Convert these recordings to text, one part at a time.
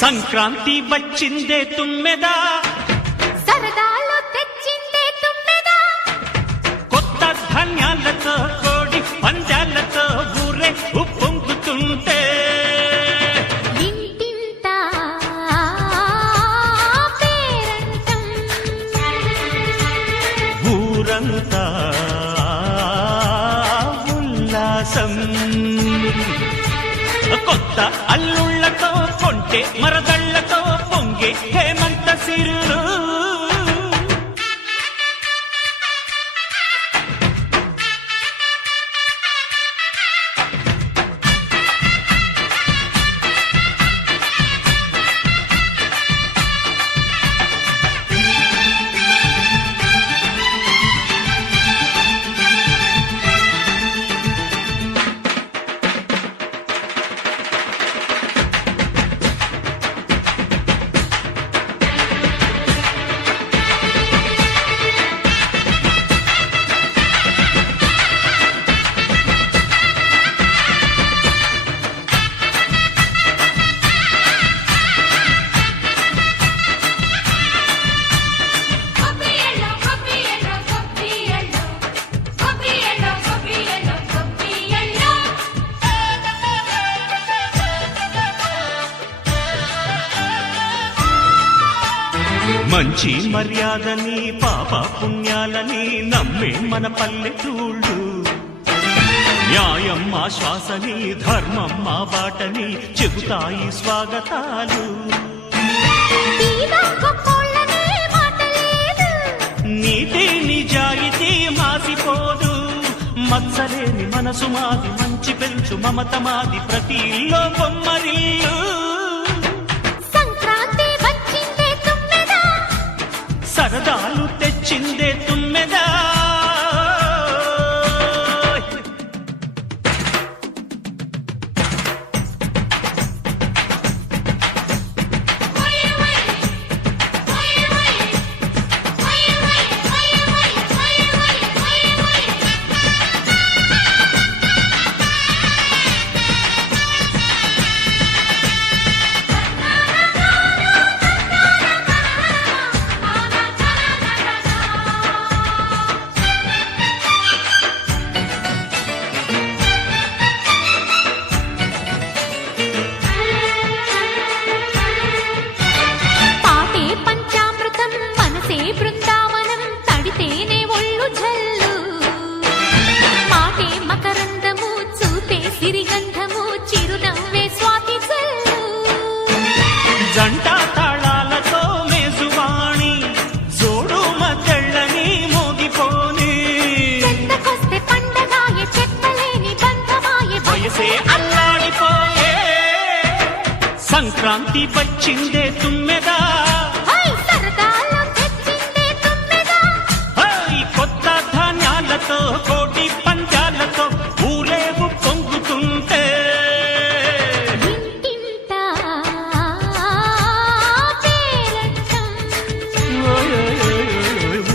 సంక్రాంతి వచ్చిందే తుమ్మెదా, సరదాలు తెచ్చిందే తుమ్మెదా, కొత్త ధాన్యాలతో కోడి పంజాలతో ఊరే ఉప్పొంగుతుంటే ఇంటింత పేరంటం, ఊరంతా ఉల్లాసం. కొత్త అల్లుళ్లతో కొంటే మరదళ్లతో పొంగే హేమంత సిరులు. మంచి మర్యాదని పాప పుణ్యాలని నమ్మే మన పల్లెటూళ్ళు, న్యాయం మా శ్వాసని ధర్మం మా బాటని చెబుతాయి స్వాగతాలు. నీతి నిజాయితీ మాసిపోదు, మత్సలేని మనసు మాది, మంచి పెంచు మమత మాది, ప్రతి ఇల్లో బొమ్మరిల్లు. సరదాలు తెచ్చిందే తుమ్మెదా, జంట తాళాలతో మేజువాణి జోడు మద్దళ్ళని మోగిపోని, వయసే అల్లాడిపోయే. సంక్రాంతి వచ్చిందే తుమ్మెదా, కొత్త ధాన్యాలతో కోటి పంజాలతో ఊరేగు పొంగుతుంటే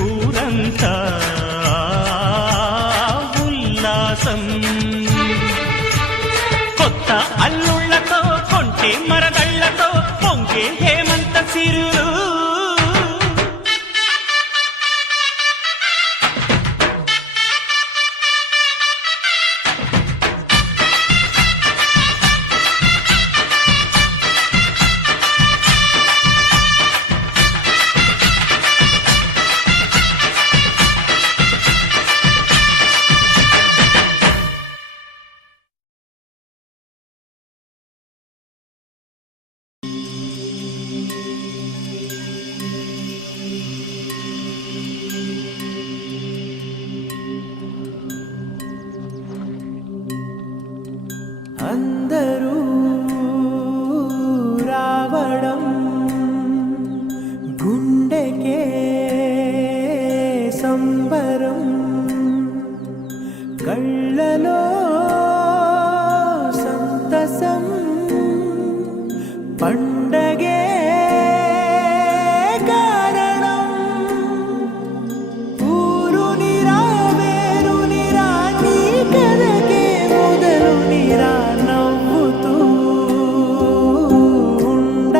ఊరంతా ఉల్లాసం. కొత్త అల్లుళ్లతో కొంటే మరదళ్లతో పొంగే హేమంత సిరులు. అందరూ రావడం గుండెకే సంబరం, కళ్ళలో సంతసం, పండగే కారణం. ఊరు నిరా వేరు నిరా నీ కథకే మొదలు నిరా, నవ్వుతూ ఉండ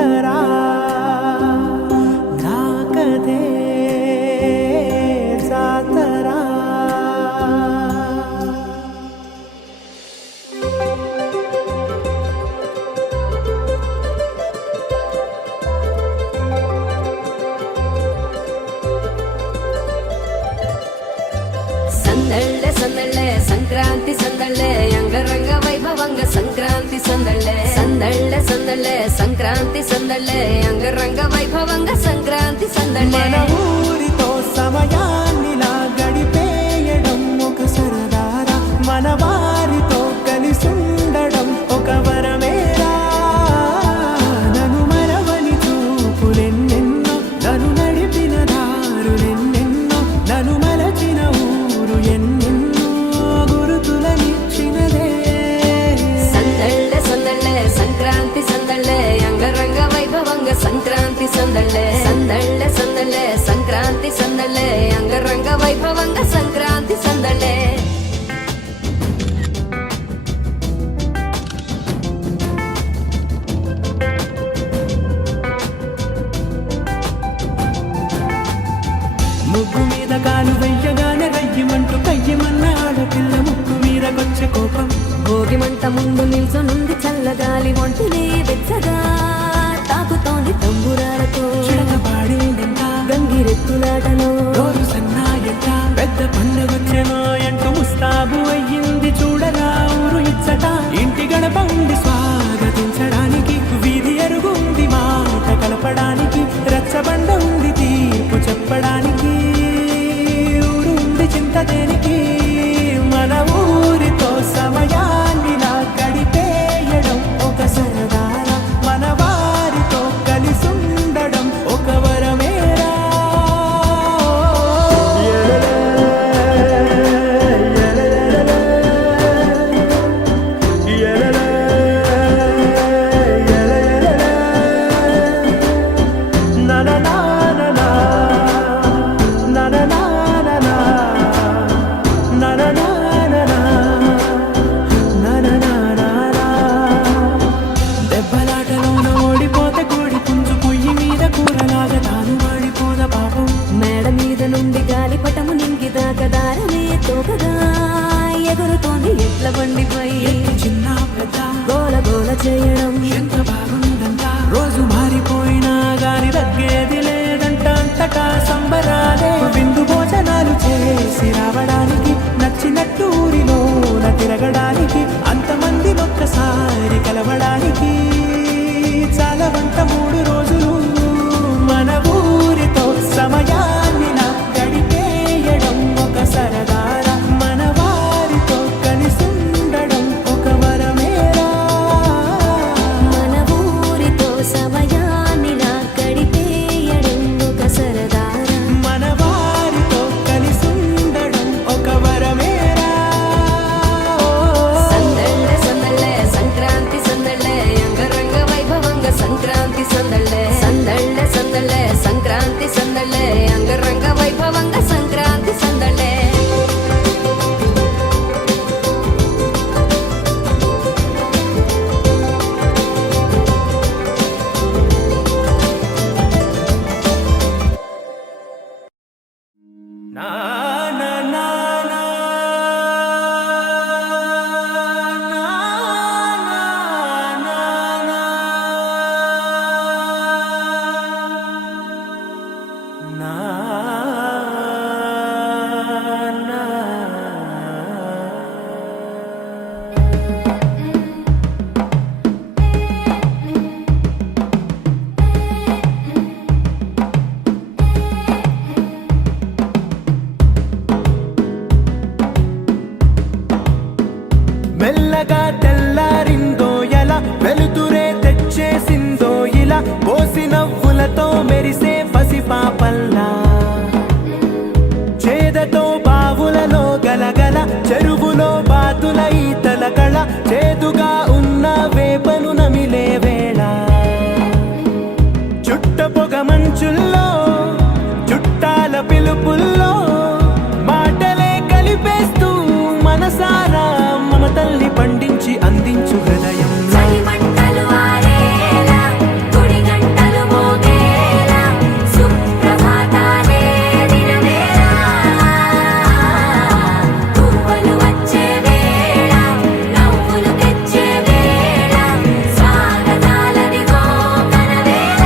వైభవంగా సంక్రాంతి సందళ్ళే సందళ్ళే సందళ్ళే సంక్రాంతి సందళ్ళే అంగరంగ వైభవంగా సంక్రాంతి సందళ్ళే మన ఊరితో సమయాన్నిలా గడిపేయడం ఒక సరదారా మన వారితో కలిసుండడం ఒక వరమేరా నన్ను మరవని చూపులెన్నెన్నో నన్ను నడిపిన దారులెన్నెన్నో నన్ను మలచిన ఊరు ఎన్నెన్నో గురుతులనిచ్చినదే సందళ్ళే సందళ్ళే సంక్రాంతి సందళ్ళే అంగరంగ వైభవంగా సంక్రాంతి సందళ్ళే సందళ్ళే సందళ్ళే సంక్రాంతి సందళ్ళే అంగరంగ వైభవంగా సంక్రాంతి సందళ్ళే ముగ్గు మీద కాలు వెయ్యగానే రయ్యమంటూ కయ్యమన్న ఆడపిల్ల ముక్కు మీదకొచ్చే కోపం భోగి మంట ముందు నిల్చొనుంది చల్లగాలి ఒంటినే వెచ్చగా తాకుతోంది తంబురాలతో చిడక పాడిందంట గంగిరెత్తులాటలో రోజు సన్నాయంట పెద్ద పండుగొచ్చెనో అంటూ ముస్తాబు అయ్యింది చూడరా ఊరు ఇచ్చట ఇంటి గడప ఉండి స్వాగతించడానికి వీధి అరుగుంది మాట కలపడానికి రచ్చబండ ఉంది తీర్పు చెప్పడానికి ఊరు ఉంది చింత దేనికి మన ఊరితో సమయాన్నిలా గడిపేయడం ఒక సరదారా మన వారితో కలిసుండడం ఒక వరమేరా దెబ్బలాటలోన ఓడిపోతే కోడి పుంజు పొయ్యి మీద కూరలాగా తాను వాడిపోద పాపం మేడ మీద నుండి గాలిపటము నింగిదాకా దారమే తోకగా ఎగురుతోంది ఎట్ల బండిపై చిన్న పెద్ద గోల గోల చేయడం ఎంత బాగుందంట రోజు మారిపోయినా గాని తగ్గేది లేదంట అంతటా సంబరాలే విందు భోజనాలు చేసి రావడానికి నచ్చినట్టు ఊరిలోన తిరగడానికి అంతమంది ఒక్కసారి కలవడానికి చాలా వంట 3 రోజులు మన ఊరితో సమయాన్నిలా గడిపేయడం ఒక సరదారా మన వారితో కలిసుండడం ఒక వరమేరా మన ఊరితో సమయాన్నిలా గడిపేయడం ఒక సరదారా మన వారితో కలిసుండడం ఒక వరమేరా సందళ్ళే సందళ్ళే సంక్రాంతి సందళ్ళే అంగరంగ వైభవంగా సంక్రాంతి సందళ్ళే సందళ్ళే సందళ్ళే సంక్రాంతి సందళ్ళే అంగరంగ వైభవంగా సంక్రాంతి సందళ్ళే నా నా నా నా నా మెల్లగా తెల్లారిందో ఎలా వెలుతురే తెచ్చేసిందో ఇలా పోసి నవ్వులతో మెరిసే పసిపాపల్లా చేదతో బావులలో గలగల చెరువులో బాతుల ఈతల కళ చేదుగా ఉన్న వేపను నమిలే వేళ చుట్ట పొగ మంచుల్లో చుట్టాల పిలుపుల్లో మాటలే కలిపేస్తూ మనసారా మమతల్ని పండించి అందించు హృదయం మంటలు ఆరేలా గుడి గంటలు మోగేలా సుప్రభాతాలే దినవేళ పువ్వులు వచ్చే వేళ నవ్వులు తెచ్చే వేళ స్వాగతాలదిగో కనవేళ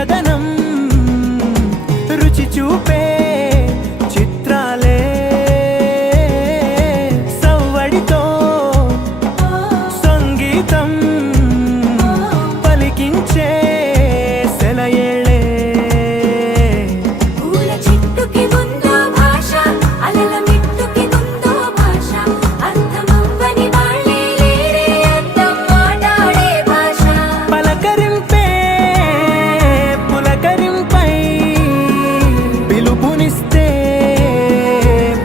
తీయదనం రుచి చూపే చిత్రాలే సవ్వడితో సంగీతం పలికించే సెలయేళే పూల చిట్టుకి ఉందో భాష అలల మిట్టుకి ఉందో భాష అర్థమవ్వని వాళ్ళే లేరే అర్థం మాట్లాడే భాష పలకరింపే పులకరింపై పిలుపునిస్తే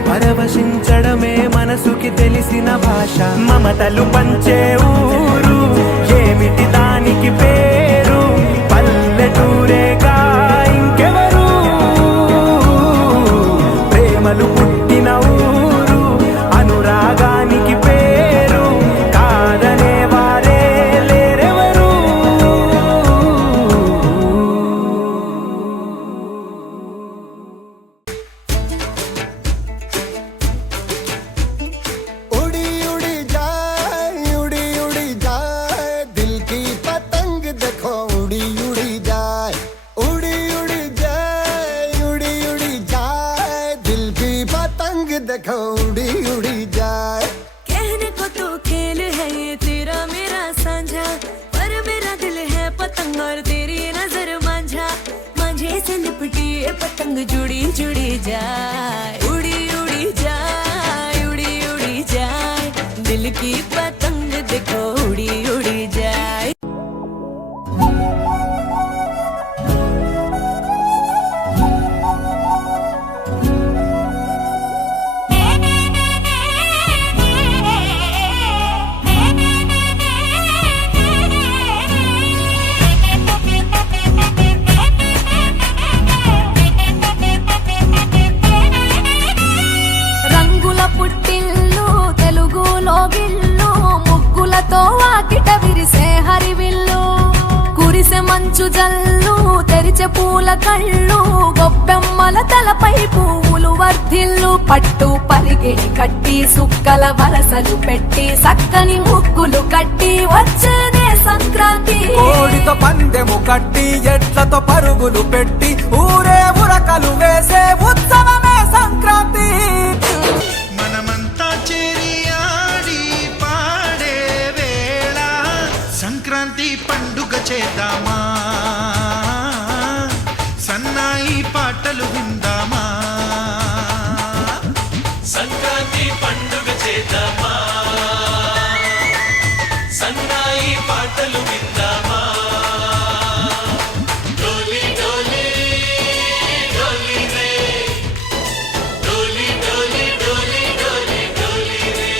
పరవశించడమే మనసుకి తెలిసిన భాష మమతలు పంచే ఊరు ఏమిటి దానికి పేరు పల్లెటూరేగా ఇంకెవరు ప్రేమలు పుట్టిన ఊరు అనురాగానికి పేరు కాదనే వారే లేరెవరు उड़ी उड़ी जाए दिल की पतंग देखो उड़ी उड़ी जाए उड़ी उड़ी जाए दिल की पतंग देखो उड़ी उड़ी जाए कहने को तो खेल है ये तेरा मेरा साझा पर मेरा दिल है पतंग और तेरी नजर मांझा मांझे से लिपटी ये पतंग जुड़ी जुड़ी जाए उड़ी उड़ी जाए उड़ी उड़ी जाए दिल की पतंग देखो उड़ी उड़ी जाए రంగుల పుట్టిల్లు తెలుగులో గిల్లు ముగ్గులతో వాకిట విరిసే హరివిల్లు కురిసె మంచు జల్లు తెరిచే పూల కళ్ళు గొప్పెమ్మల తలపై పువ్వులు వర్ధిల్లు పట్టు పరిగిడి కట్టి సుక్కల వరసలు పెట్టి సక్కని ముగ్గులు కట్టి వచ్చేదే సంక్రాంతి కోడితో పందెము కట్టి ఎట్లతో పరుగులు పెట్టి ఊరే ఉరకలు వేసే ఉత్సవమే సంక్రాంతి మనమంతా చేరి ఆడి పాడే వేళ సంక్రాంతి పండుగ చేద్దామా సన్నాయి పాటలు విందామా సంక్రాంతి పండుగ చేద్దామా సన్నాయి పాటలు విందామా డోలి డోలి డోలి రే డోలి డోలి డోలి డోలి డోలి రే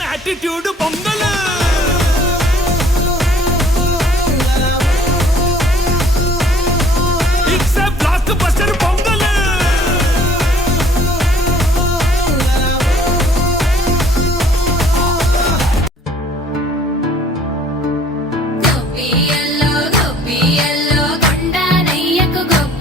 attitude Pongal it's a blockbuster Pongal గొప్పియల్లో కొండ నెయ్యకు గొప్ప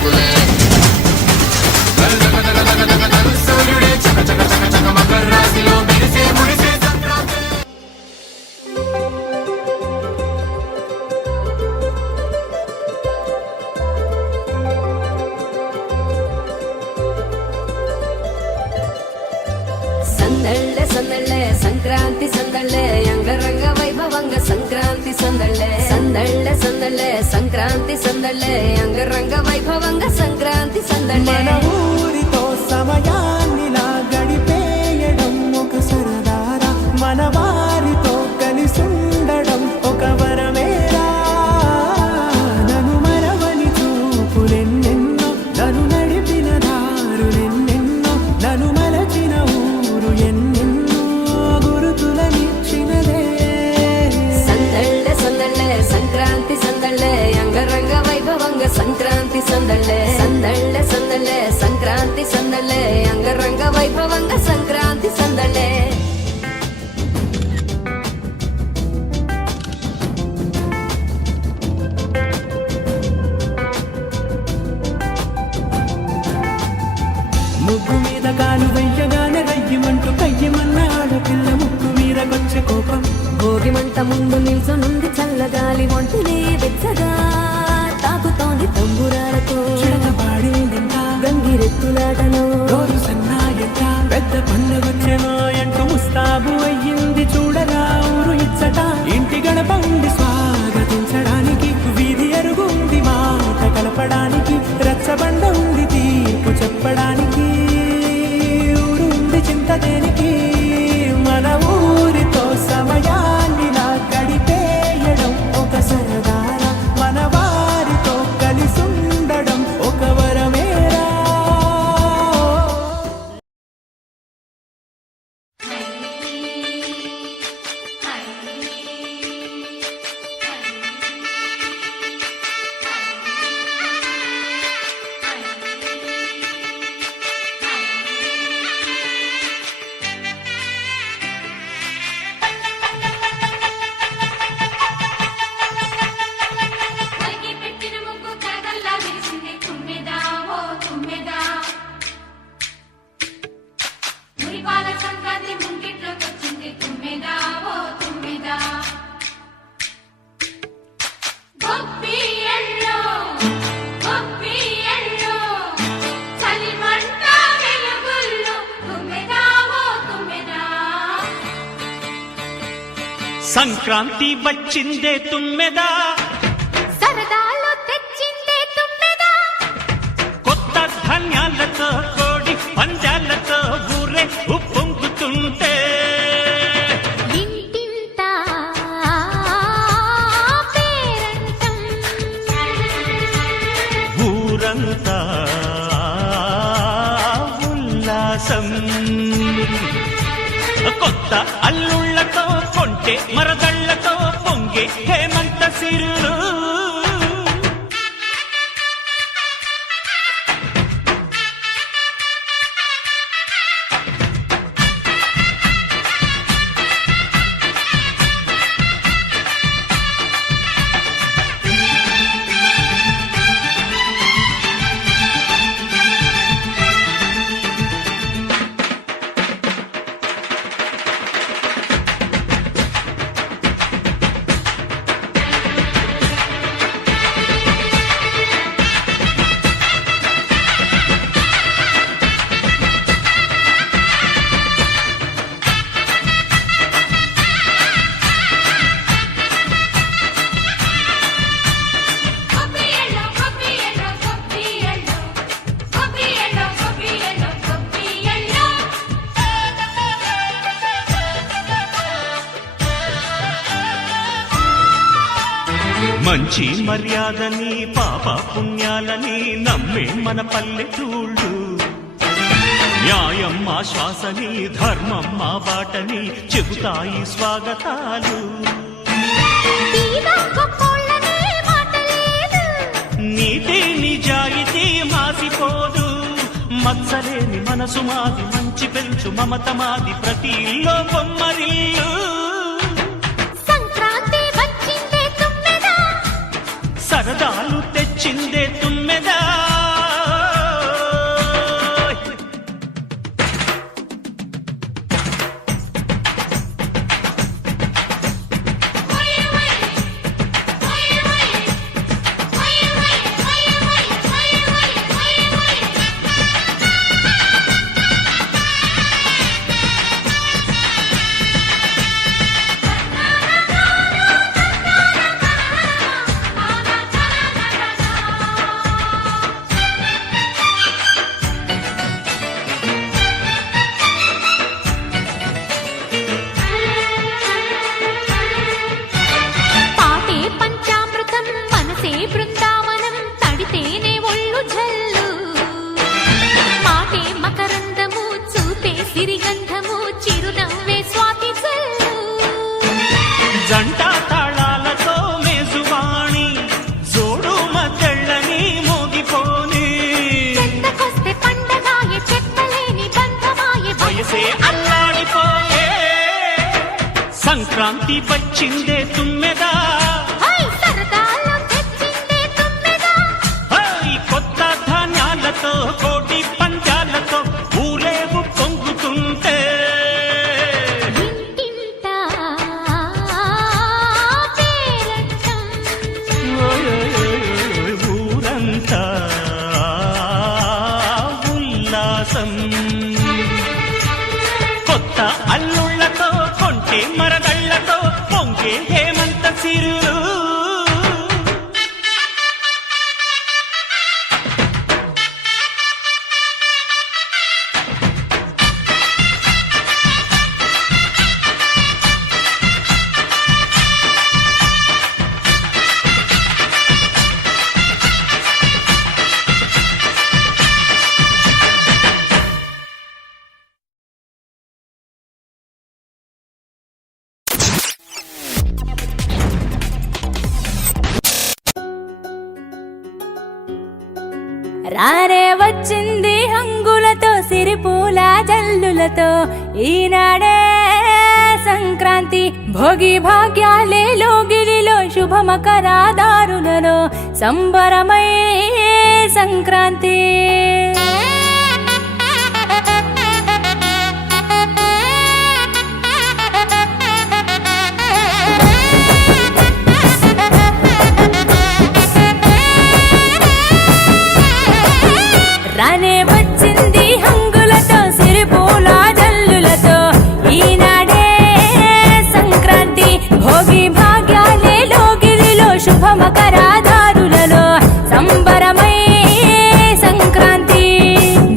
రంగులే సూర్యుడే చక చక చక చక మకర రాశిలో మెరిసే మురిసే సంక్రాంతి. సందళ్ళే సందళ్ళే సంక్రాంతి సందళ్ళే అంగరంగ వైభవంగ సంక్రాంతి సందళ్ళే సందళ్ళే సందళ్ళే సంక్రాంతి సందళ్ళే అంగరంగ వైభవంగ సంక్రాంతి సందళ్ళే మన ఊరితో సమయాన్నిలా గడిపేయడం ఒక సరదారా మన వారితో కలిసుండడం ఒక వరమేరా నన్ను మరవని చూపులెన్నెన్నో నన్ను నడిపిన దారులెన్నెన్నో నన్ను మలచిన ఊరు ఎన్నెన్నో గురుతులనిచ్చినదే సందళ్ళే సందళ్ళే సంక్రాంతి సందళ్ళే అంగరంగ వైభవంగ సంక్రాంతి సందళ్ళే సందళ్ళే సందళ్ళే సంక్రాంతి సందళ్ళే అంగరంగ వైభవంగ సంక్రాంతి సందళ్ళే ముగ్గు మీద కాలు వెయ్యగానే రయ్యమంటూ కయ్యమన్న ఆడపిల్ల ముక్కు మీరకొచ్చే కోపం భోగి మంట ముందు నిల్చొనుంది చల్లగాలి ఒంటినే వెచ్చగా తాకుతోంది తంబురాలతో చిడకపాడిందంట గంగిరెత్తులాటలో రోజు సన్నాయంట పెద్ద పండుగొచ్చెనో అంటూ ముస్తాబు అయ్యింది చూడరా ఊరు ఇచ్చట ఇంటి గడప ఉండి స్వాగతించడానికి వీధి అరుగుంది మాట కలపడానికి రచ్చబండ ఉంది తీర్పు చెప్పడానికి ఊరు ఉంది చింత దేనికి మన ఊరితో సమయాన్నిలా గడిపేయడం ఒక సరదారా మన వారితో కలిసుండడం ఒక వరమేరా పైకి పెట్టిన ముగ్గు కరగల్లా విరిసింది తుమ్మెదా ఓ తుమ్మెదా మురిపాల సంక్రాంతి ముంగిట్లోకి వచ్చింది తుమ్మెదా ఓ తుమ్మెదా గొప్పియల్లో చలిమంట వెలుగుల్లో తుమ్మెదా ఓ తుమ్మెదా సంక్రాంతి వచ్చిందే తుమ్మెదా సరదాలు తెచ్చిందే తుమ్మెదా కొత్త ధాన్యాలతో కోడి పంజాలతో ఊరే ఉప్పొంగుతుంటే ఇంటింటా పేరంటం ఊరంతా ఉల్లాసం కొత్త అల్లుళ్ళతో కొంటే మరదళ్ళతో పొంగే హేమంత సిరులు మంచి మర్యాదని పాప పుణ్యాలని నమ్మే మన పల్లెటూళ్ళు న్యాయం మా శ్వాసని ధర్మం మా బాటని చెబుతాయి స్వాగతాలు నీతి నిజాయితీ మాసిపోదు మత్సలేని మనసు మాది మంచి పెంచు మమత మాది ప్రతి ఇల్లో బొమ్మరిల్లు సరదాలు తెచ్చిందే తుమ్మెదా సంక్రాంతి వచ్చిందే తుమ్మెదా, సరదాలో తెచ్చిందే తుమ్మెదా, కొత్త ధాన్యాలతో కోటి పంచాలతో ఊరేగు పొంగుతుంటే ఇంటింటా పేరంటం. ఊరంతా ఉల్లాసం. కొత్త అల్లుళ్లతో కొంటే మరదళ్లతో పొంగే హేమంత సిరులు. రానే వచ్చింది హంగులతో సిరిపూల జల్లులతో ఈనాడే సంక్రాంతి భోగి భాగ్యాలే లోగిలిలో శుభమకరాదారులలో సంబరమై సంక్రాంతి. రానే వచ్చింది హంగులతో సిరిపూల జల్లులతో ఈనాడే సంక్రాంతి భోగి భాగ్యాలే లోగిలిలో శుభమకరాదారులలో సంబరమై సంక్రాంతి.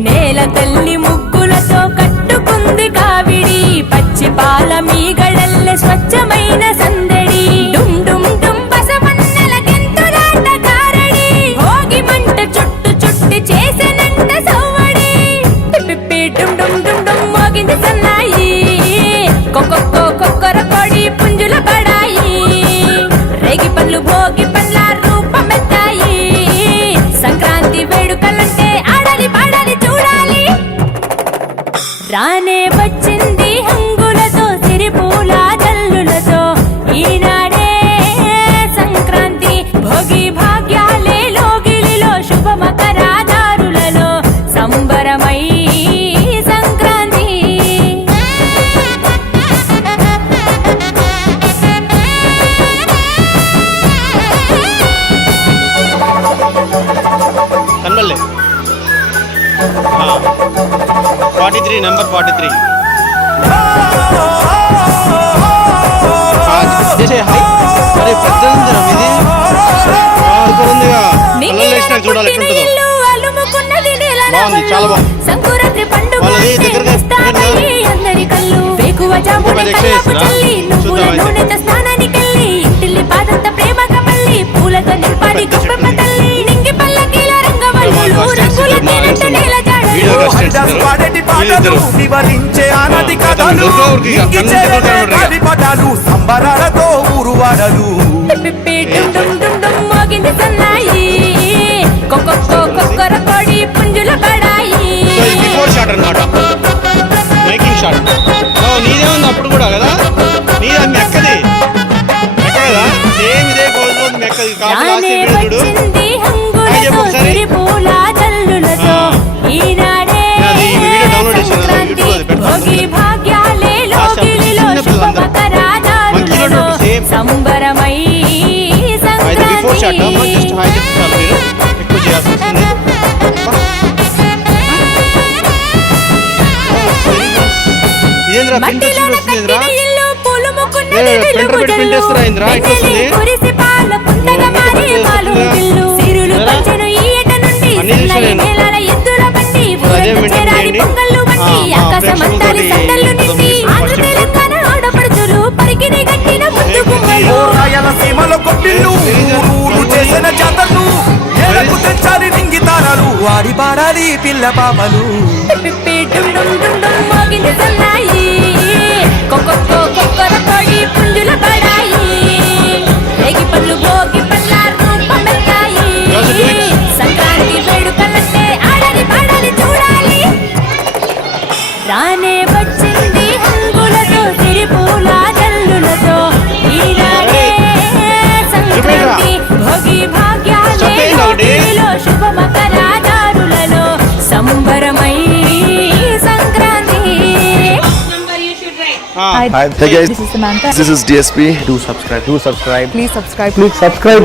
నేల తల్లి ముగ్గులతో కట్టుకుంది కావిడి పచ్చి పాల మీగడల్లె స్వచ్ఛమైన సందడి. డుమ్ డుమ్ డుమ్ బసవన్నెల గెంతులాట కారడి భోగి మంట చుట్టు చుట్టి చేసెనంట సవ్వడి. పిప్పి డుమ్ డుమ్ డుమ్ డుమ్ మోగింది సన్నాయి కొక్కొక్కో కొక్కర కొడి పుంజుల బడాయి. రేగి పళ్ళు భోగి పండ్ల రూపమెత్తాయి సంక్రాంతి వేడుకలంటే ఆడాలి పాడాలి చూడాలి. రానే వచ్చింది హంగులతో సిరిపూల జల్లులతో ఈనాడే సంక్రాంతి భోగి భాగ్యాలే లోగిలిలో శుభమకరాదారులలో సంబరమై సంక్రాంతి. కన్మల్లే 43 నెంబర్ 43 చేసే హై అరే పెద్ద ఉంది ఇది సూపర్ ఉందిగా పిల్లలు వేసినా చూడాలి ఎట్లుంటుందో. బాగుంది చాలా బాగుంది. సంకురాత్రి పండుగ వాళ్ళది దగ్గరగా అందరి కళ్ళు వేకువ జామున కళ్ళపు చల్లి నువ్వుల నూనెతో స్నానానికెళ్ళి ఇంటిల్లి పాదంత ప్రేమగా మళ్ళీ పూలతో నింపాడి గొప్ప తల్లి నింగి పల్లకీల రంగవల్లులు రంగుల తేనెట నేల జాడలు పాటలు వివరించే ఆనది కథలు ఇంకి చేరని పదాలు సంబరాలతో ఊరువాడలు. పిప్పి డుమ్ డుమ్ డుమ్ డుమ్ మోగింది సన్నాయి కొక్కొక్కో కొక్కర కొడి పుంజుల బడాయి. బిఫోర్ షాట్ అన్నమాట మేకింగ్ షాట్. నీదే ఉంది అప్పుడు కూడా కదా, నీది అది మెక్కది మెక్క కదా, సేమ్ ఇదే పోతుంది మెక్కది. రానే వచ్చింది హంగులతో సిరిపూల జల్లులతో ఈనాడే సంక్రాంతి భోగి భాగ్యాలే లోగిలిలో శుభమకరాదారులలో సంబరమై before shot Sankranti. Just hi చెప్తారు మీరు ఎక్కువ చేయాల్సి వస్తుంది. ఇదేంద్రా మట్టిలోన కట్టిన ఇల్లు పులుముకున్నది పెంటర్ పెట్టి పింటేస్తారా ఇంద్రా ఇట్లా వస్తుంది. కురిసి పాల పుంతగా మారి పాలు పిల్లు సిరులు పంచెను ఈ ఏట నుండి సన్నని నేలల ఎద్దుల బండి ఊరంతా చేరాలి పొంగళ్ళు బండి ఆకాశమంతాలి సందళ్ళు నిండి ఆంధ్ర తెలంగాణ ఆడపడుచులు పరికిని గట్టిన ముద్దు గుమ్మలు. రాయలసీమలో కొట్టిల్లు ఊరు చేసిన జాతరలు ఏలకు తెచ్చాలి నింగి తారాలు వాడి పాడాలి పిల్ల పాపలు. పిప్పి డుమ్ డుమ్ డుమ్ డుమ్ మోగింది సన్నాయి కొక్కొక్కో కొక్కర కొడి పుంజుల బడాయి. రేగి పళ్ళు భోగి పండ్ల రూపమెత్తాయి సంక్రాంతి వేడుకలంటే ఆడాలి పాడాలి చూడాలి. రానే వచ్చింది హంగులతో సిరిపూల జల్లులతో శుభ మకరాదారులలో సంబరమై Sankranti. Hi, This is Samantha. This is DSP. Do subscribe. Please subscribe.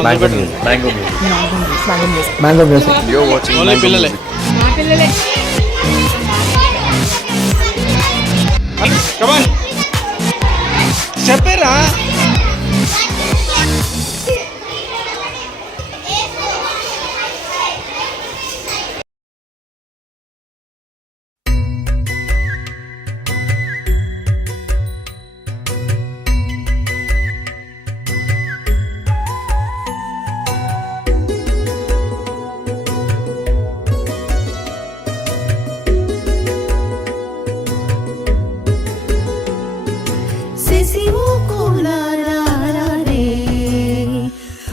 Mango Music. Mango Music. Mango Music. You're watching only Mango పిల్లలే. Music. Come on. చెప్పేరా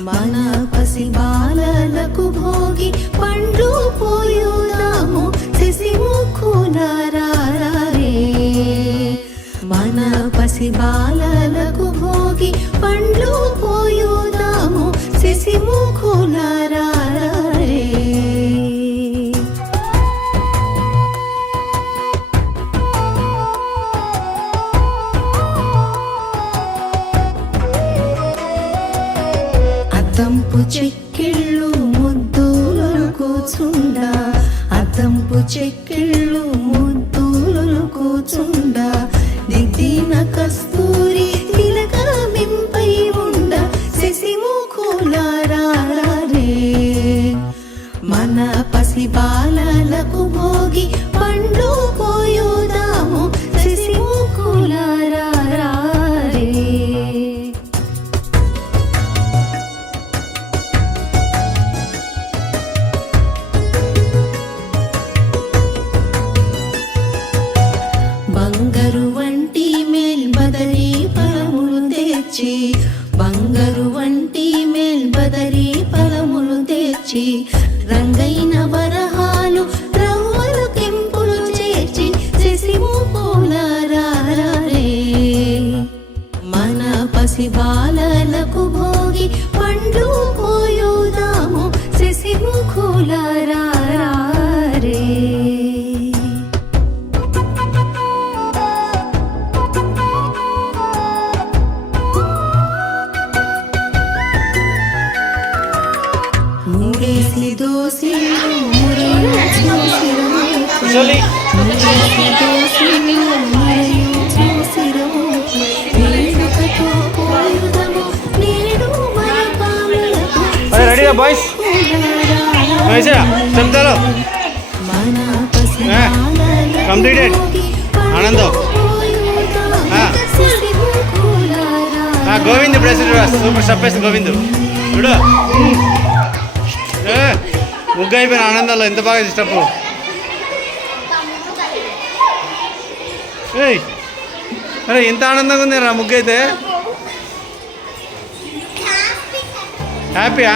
మన పసి బాలలకు భోగి పండ్లు పోయుదాము శశిముఖులారే. మన పసి బాలలకు భోగి పండ్లు పోయుదాము శశిముఖులారే. అద్దంపు చెక్కిళ్ళు ముద్దులు కూచుండ, అద్దంపు చెక్కిళ్ళు ముద్దులు కూచుండ, దిద్దిన కస్తూరి తిలకమింపై ఉండ శశిముఖులారే. మన పసి బాలలకు భోగి పండ్లు పోయుదాము శశిముఖులారే. బంగారు వంటి మేల్బదరి ఫలములు తెచ్చి, బంగారు వంటి మేల్బదరి ఫలములు తెచ్చి, రంగైన వరహాలు రవ్వలు కెంపులు చేర్చి శశిముఖులారే. మన పసి బాలలకు భోగి పండ్లు పోయుదాము శశిముఖులారే. మూడేసి దోసిలు మురళి Usually. రెడీగా బాయ్స్ చెప్తారు కంప్లీటెడ్ ఆనందం Govind president super step Govind చూడు ముగ్గు అయిపోయిన ఆనందంలో ఎంత బాగా స్టెప్. అరే ఎంత ఆనందంగా ఉంది రా ముగ్గు అయితే. హ్యాపీయా?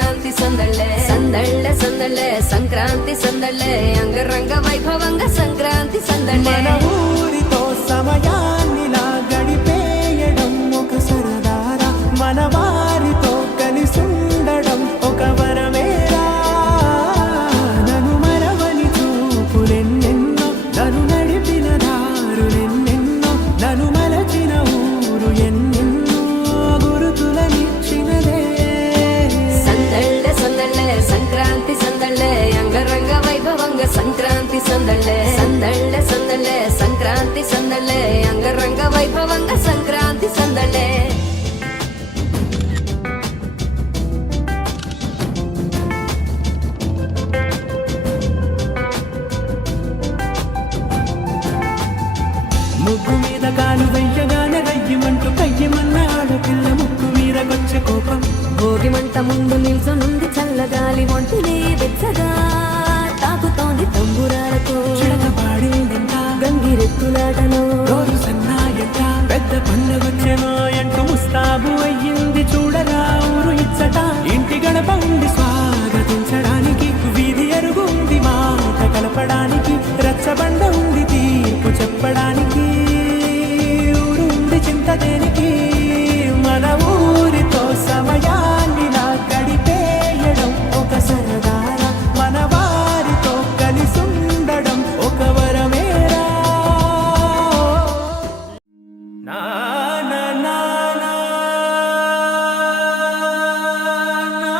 సంక్రాంతి సందళ్ళే సందళ్ళే సందళ్ళే సంక్రాంతి సందళ్ళే అంగరంగ వైభవంగా సంక్రాంతి సందళ్ళే మన ఊరితో సమయాన్నిలా గడిపేయడం ఒక సరదారా మన వారితో కలిసుండడం ఒక వరమేరా నన్ను మరవని చూపులెన్నెన్నో నన్ను నడిపిన దారులెన్నెన్నో నన్ను మలచిన ఊరు ఎన్నెన్నో గురుతులనిచ్చినదే సందళ్ళే సందళ్ళే సంక్రాంతి సందళ్ళే అంగరంగ వైభవంగా సంక్రాంతి సందళ్ళే సందళ్ళే సందళ్ళే సంక్రాంతి సందళ్ళే అంగరంగ వైభవంగా సంక్రాంతి సందళ్ళే ముగ్గు మీద కాలు వెయ్యగానే రయ్యమంటూ కయ్యమన్న ఆడపిల్ల ముక్కు మీరకొచ్చే కోపం భోగి మంట ముందు నిల్చొనుంది చల్లగాలి ఒంటిని వెచ్చగా తాకుతోంది తంబురాలతో చిడక పాడిందంట గంగిరెత్తులాటలో రోజు సన్నాయంట పెద్ద పండగొచ్చెనో అంటూ ముస్తాబు అయ్యింది చూడరా ఊరు ఇచ్చట ఇంటి గడప ఉంది స్వాగతించడానికి వీధి ఎరుగుంది మాట కలపడానికి రచ్చబండ ఉంది తీర్పు చెప్పడానికి ఊరుంది చింత దేనికి మన ఊరితో సమయాన్నిలా గడిపేయడం ఒక సరదారా మన వారితో కలిసుండడం ఒక వరమేరా నా నా నా నా నా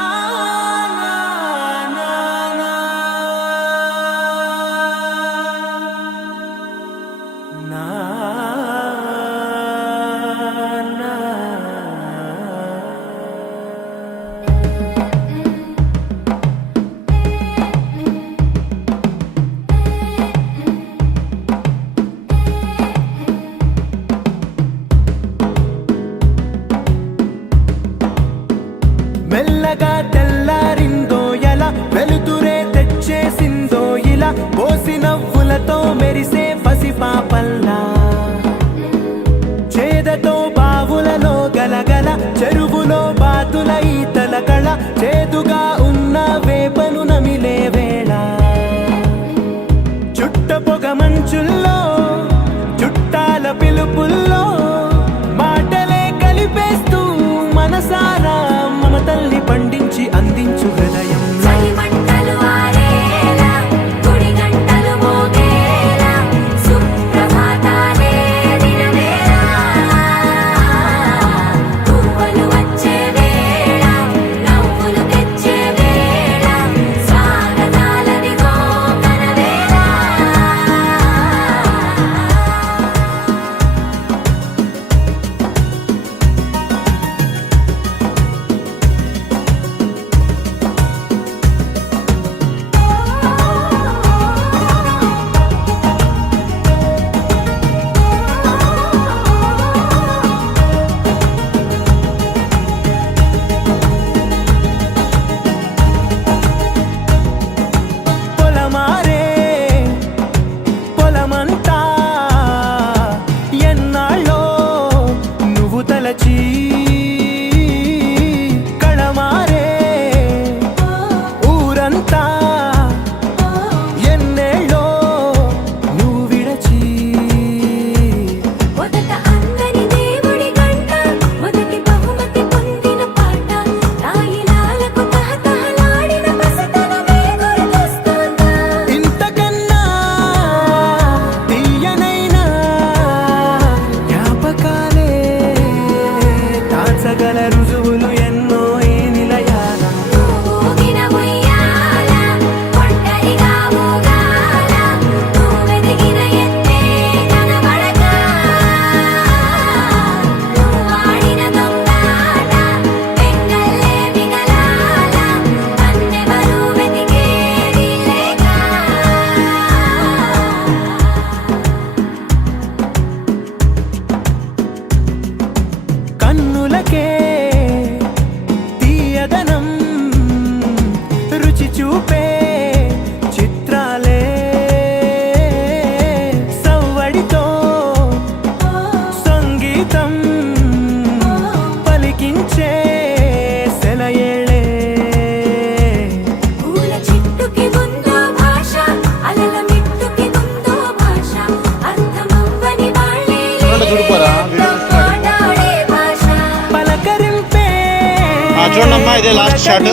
షాట్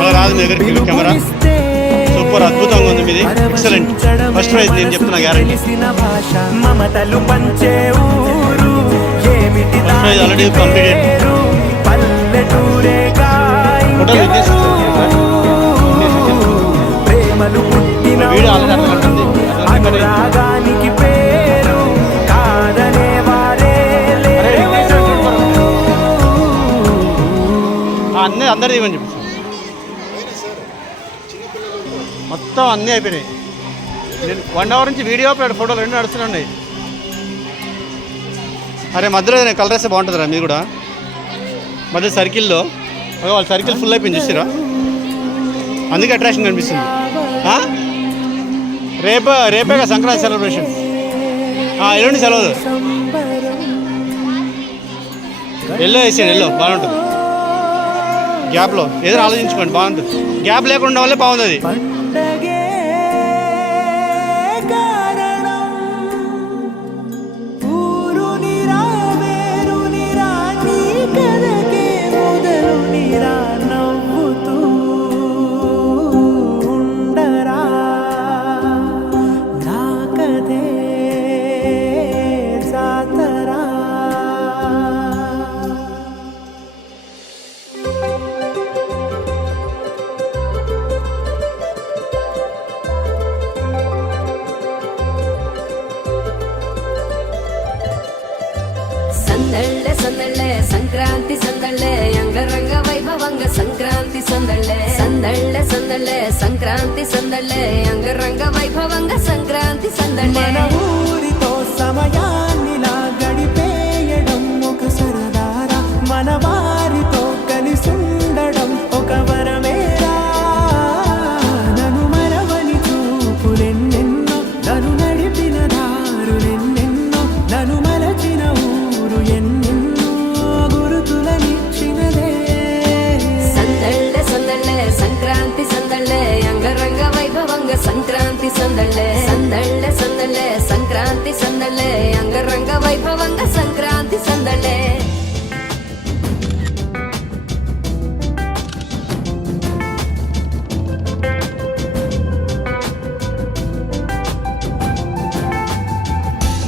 అలా రాదు మీ దగ్గరికి కెమెరా. సూపర్, అద్భుతంగా ఉంది మీది, ఎక్సలెంట్. ఫస్ట్ ప్రైజ్ నేను చెప్తున్నా, గ్యారెంటీ. మమతలు పంచే ఊరు ఏమిటి ఫస్ట్ ప్రైజ్ ఆల్రెడీ కంప్లీటెడ్. పల్లెటూరేగా ఫోటోలు ప్రేమలు పుట్టిన వీడియో ఆల్రెడీ అట్లా ఉంటుంది. అనురాగానికి పేరు కాదనే వారే అన్నీ అందరు ఇవ్వని చెప్పి మొత్తం అన్నీ అయిపోయినాయి. నేను 1 అవర్ నుంచి వీడియో ఫోటోలు 2 నడుస్తున్నాయి. అరే మధ్యలో నేను కలర్ వేస్తే బాగుంటుందిరా మీరు కూడా. మధ్య సర్కిల్లో వాళ్ళ సర్కిల్ ఫుల్ అయిపోయింది చూసిరా, అందుకే అట్రాక్షన్ కనిపిస్తుంది. రేపేగా సంక్రాంతి సెలబ్రేషన్. ఎల్లుండి సెలవు. ఎల్లో వేసేయండి, ఎల్లో బాగుంటుంది. గ్యాప్లో ఏదైనా ఆలోచించుకోండి, బాగుంటుంది. గ్యాప్ లేకుండా వల్లే బాగుంది అది. సందళ్ళే సందళ్ళే సంక్రాంతి సందళ్ళే అంగరంగ వైభవంగ సంక్రాంతి సందళ్ళే సందళ్ళే సందళ్ళే సంక్రాంతి సందళ్ళే అంగరంగ వైభవంగ సంక్రాంతి సందళ్ళే. మన ఊరితో సమయాన్నిలా గడిపేయడం ఒక సరదారా, మన వారితో కలిసుండడం ఒక వరమేరా. నన్ను మరవని చూపులెన్నెన్నో, నన్ను నడిపిన దారులెన్నెన్నో, నన్ను మలచిన ఊరు ఎన్నెన్నో గురుతులనిచ్చినదే. సందళ్ళే సందళ్ళే సంక్రాంతి సందళ్ళే అంగరంగ వైభవంగ సంక్రాంతి సందళ్ళే సందళ్ళే సందళ్ళే సంక్రాంతి సందళ్ళే అంగరంగ వైభవంగ సంక్రాంతి సందళ్ళే.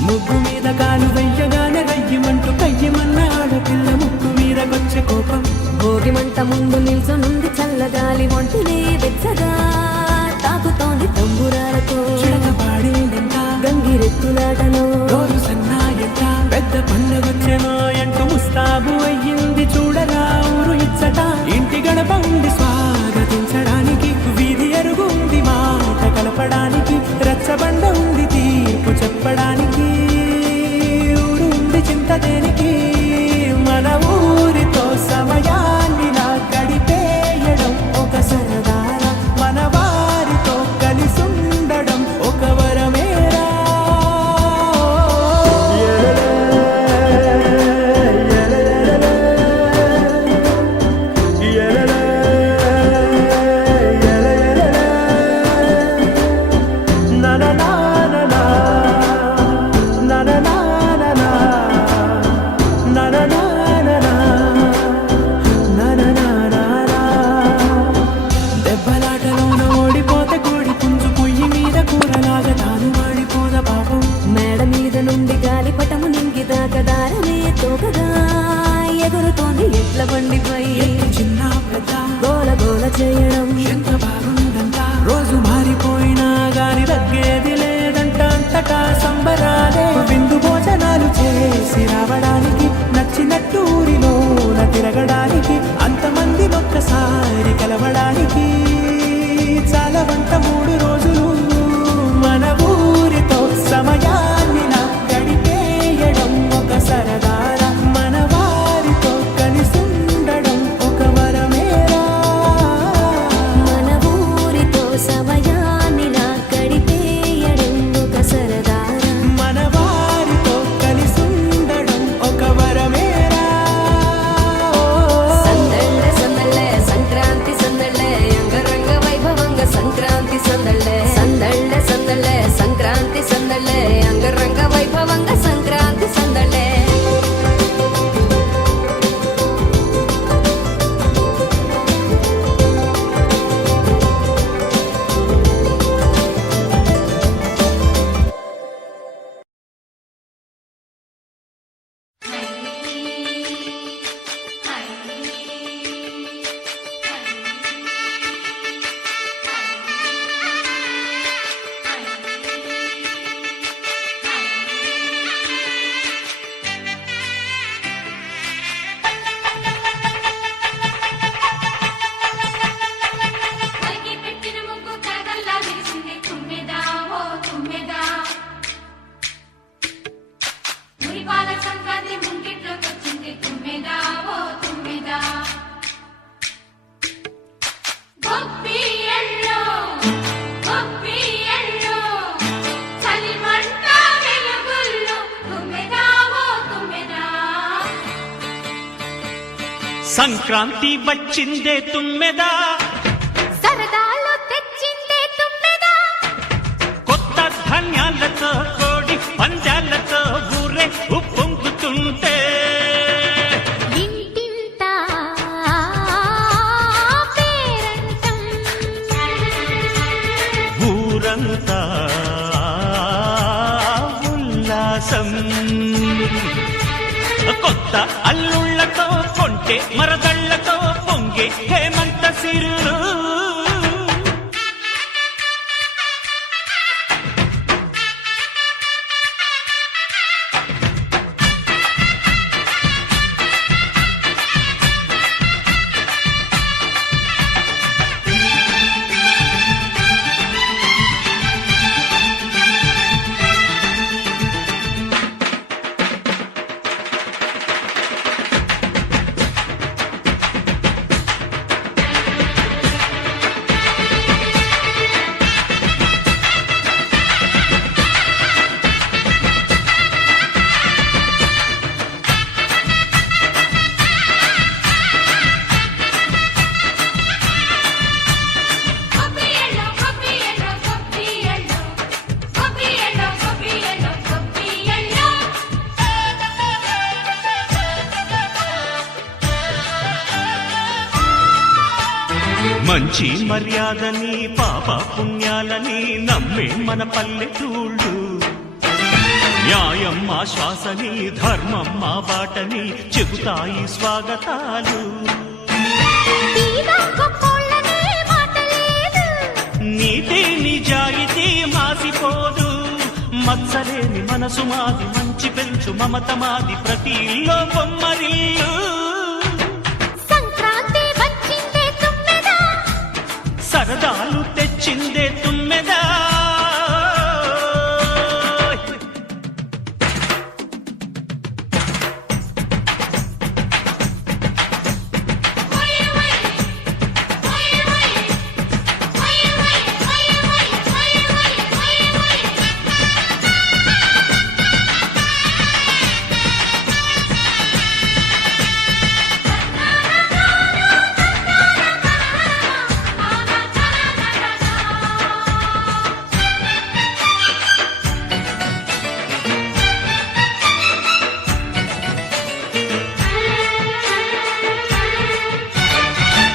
ముగ్గు మీద కాలు వెయ్యగానే రయ్యమంటూ కయ్యమన్న ఆడపిల్ల ముక్కు మీద వచ్చే కోపం. భోగి మంట ముందు నిల్చొనుంది చల్లగాలి ఒంటిని వెచ్చగా తాకుతోంది తంబురాలతో చిడక పాడిందంట గంగిరెత్తులాటలో రోజు సన్నాయంట పెద్ద పండగొచ్చెనో ఎంటూ ముస్తాబు అయ్యింది చూడరా ఊరు ఇచ్చట. ఇంటి గడప ఉండి స్వాగతించడానికి, వీధి అరుగుంది మాట కలపడానికి, రచ్చబండ ఉంది తీర్పు చెప్పడానికి, ఊరు ఉంది చింత దేనికి. మన ఊరితో సమయాన్నిలా గడిపేయడం ఒక సరదారా, మన వారితో కలిసుండడం ఒక వరమేరా. దెబ్బలాటలోన ఓడిపోతే కోడి పుంజు పొయ్యి మీద కూరలాగా తాను వాడిపోద పాపం. మేడ మీద నుండి గాలిపటము నింగి దాకదారమే తోకగా ఎగురుతోంది ఎట్ల బండిపై చిన్న పెద్ద గోల గోల చేయడం ఎంత బాగుందంట. రోజు మారిపోయినా గాని తగ్గేది లేదంట. అంతటా సంబరాలే విందు భోజనాలు చేసి రావడానికి, నచ్చినట్టు ఊరిలోన తిరగడానికి, అంతమంది ఒక్కసారి కలవడానికి చాలా వంట 3 రోజులు. మన ఊరితో సమయాన్నిలా గడిపేయడం ఒక సరదారా, మన వారితో కలిసుండడం ఒక వరమేరా. మన ఊరితో సమయాన్నిలా గడిపేయడం ఒక సరదారా, మన వారితో కలిసుండడం ఒక వరమేరా. సంక్రాంతి వచ్చిందే తుమ్మెదా, సరదాలు తెచ్చిందే తుమ్మెదా, కొత్త ధాన్యాలతో కోడి పంజాలతో ఊరే ఉప్పొంగుతుంటే ఇంటింటా పేరంటం, ఊరంతా ఉల్లాసం. కొత్త అల్లుళ్ళతో కొంటే మరదళ్లతో పొంగే హేమంత సిరులు. గొబ్బియల్లో గొబ్బియల్లో గొబ్బియల్లో, గొబ్బియల్లో గొబ్బియల్లో గొబ్బియల్లో. మంచి మర్యాదని పాప పుణ్యాలని నమ్మే మన పల్లెటూళ్ళు, న్యాయం మా శ్వాసని ధర్మం మా బాటని చెబుతాయి స్వాగతాలు. తీరా గొప్పోళ్ళనే మాట లేదు, నీతి నిజాయితీ మాసిపోదు, మత్సలేని మనసు మాది, మంచి పెంచు మమత మాది, ప్రతి ఇల్లో బొమ్మరిల్లు. సంక్రాంతి వచ్చిందే తుమ్మెదా, సరదాలు తెచ్చిందే తుమ్మెదా.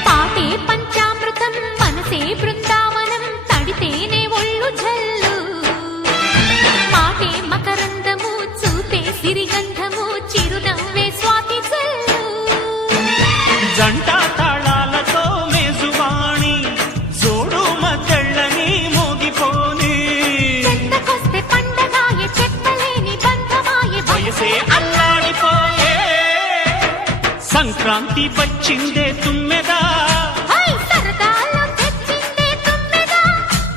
పాటే పంచామృతం మనసే బృందావనం, తడితేనే ఒళ్ళు జల్లు, మాటే మకరందము చూపే సిరిగంధము, చిరునవ్వే స్వాతి జల్లు. జంట తాళాలతో మేజువాణి, జోడు మద్దళ్ళని మోగిపోని, చెత్తకొస్తే పండగాయే చెప్పలేని బంధమాయే, వయసే అల్లాడిపోయే. సంక్రాంతి వచ్చిందే తుమ్మెదా, హై సరదాలు తెచ్చిందే తుమ్మెదా,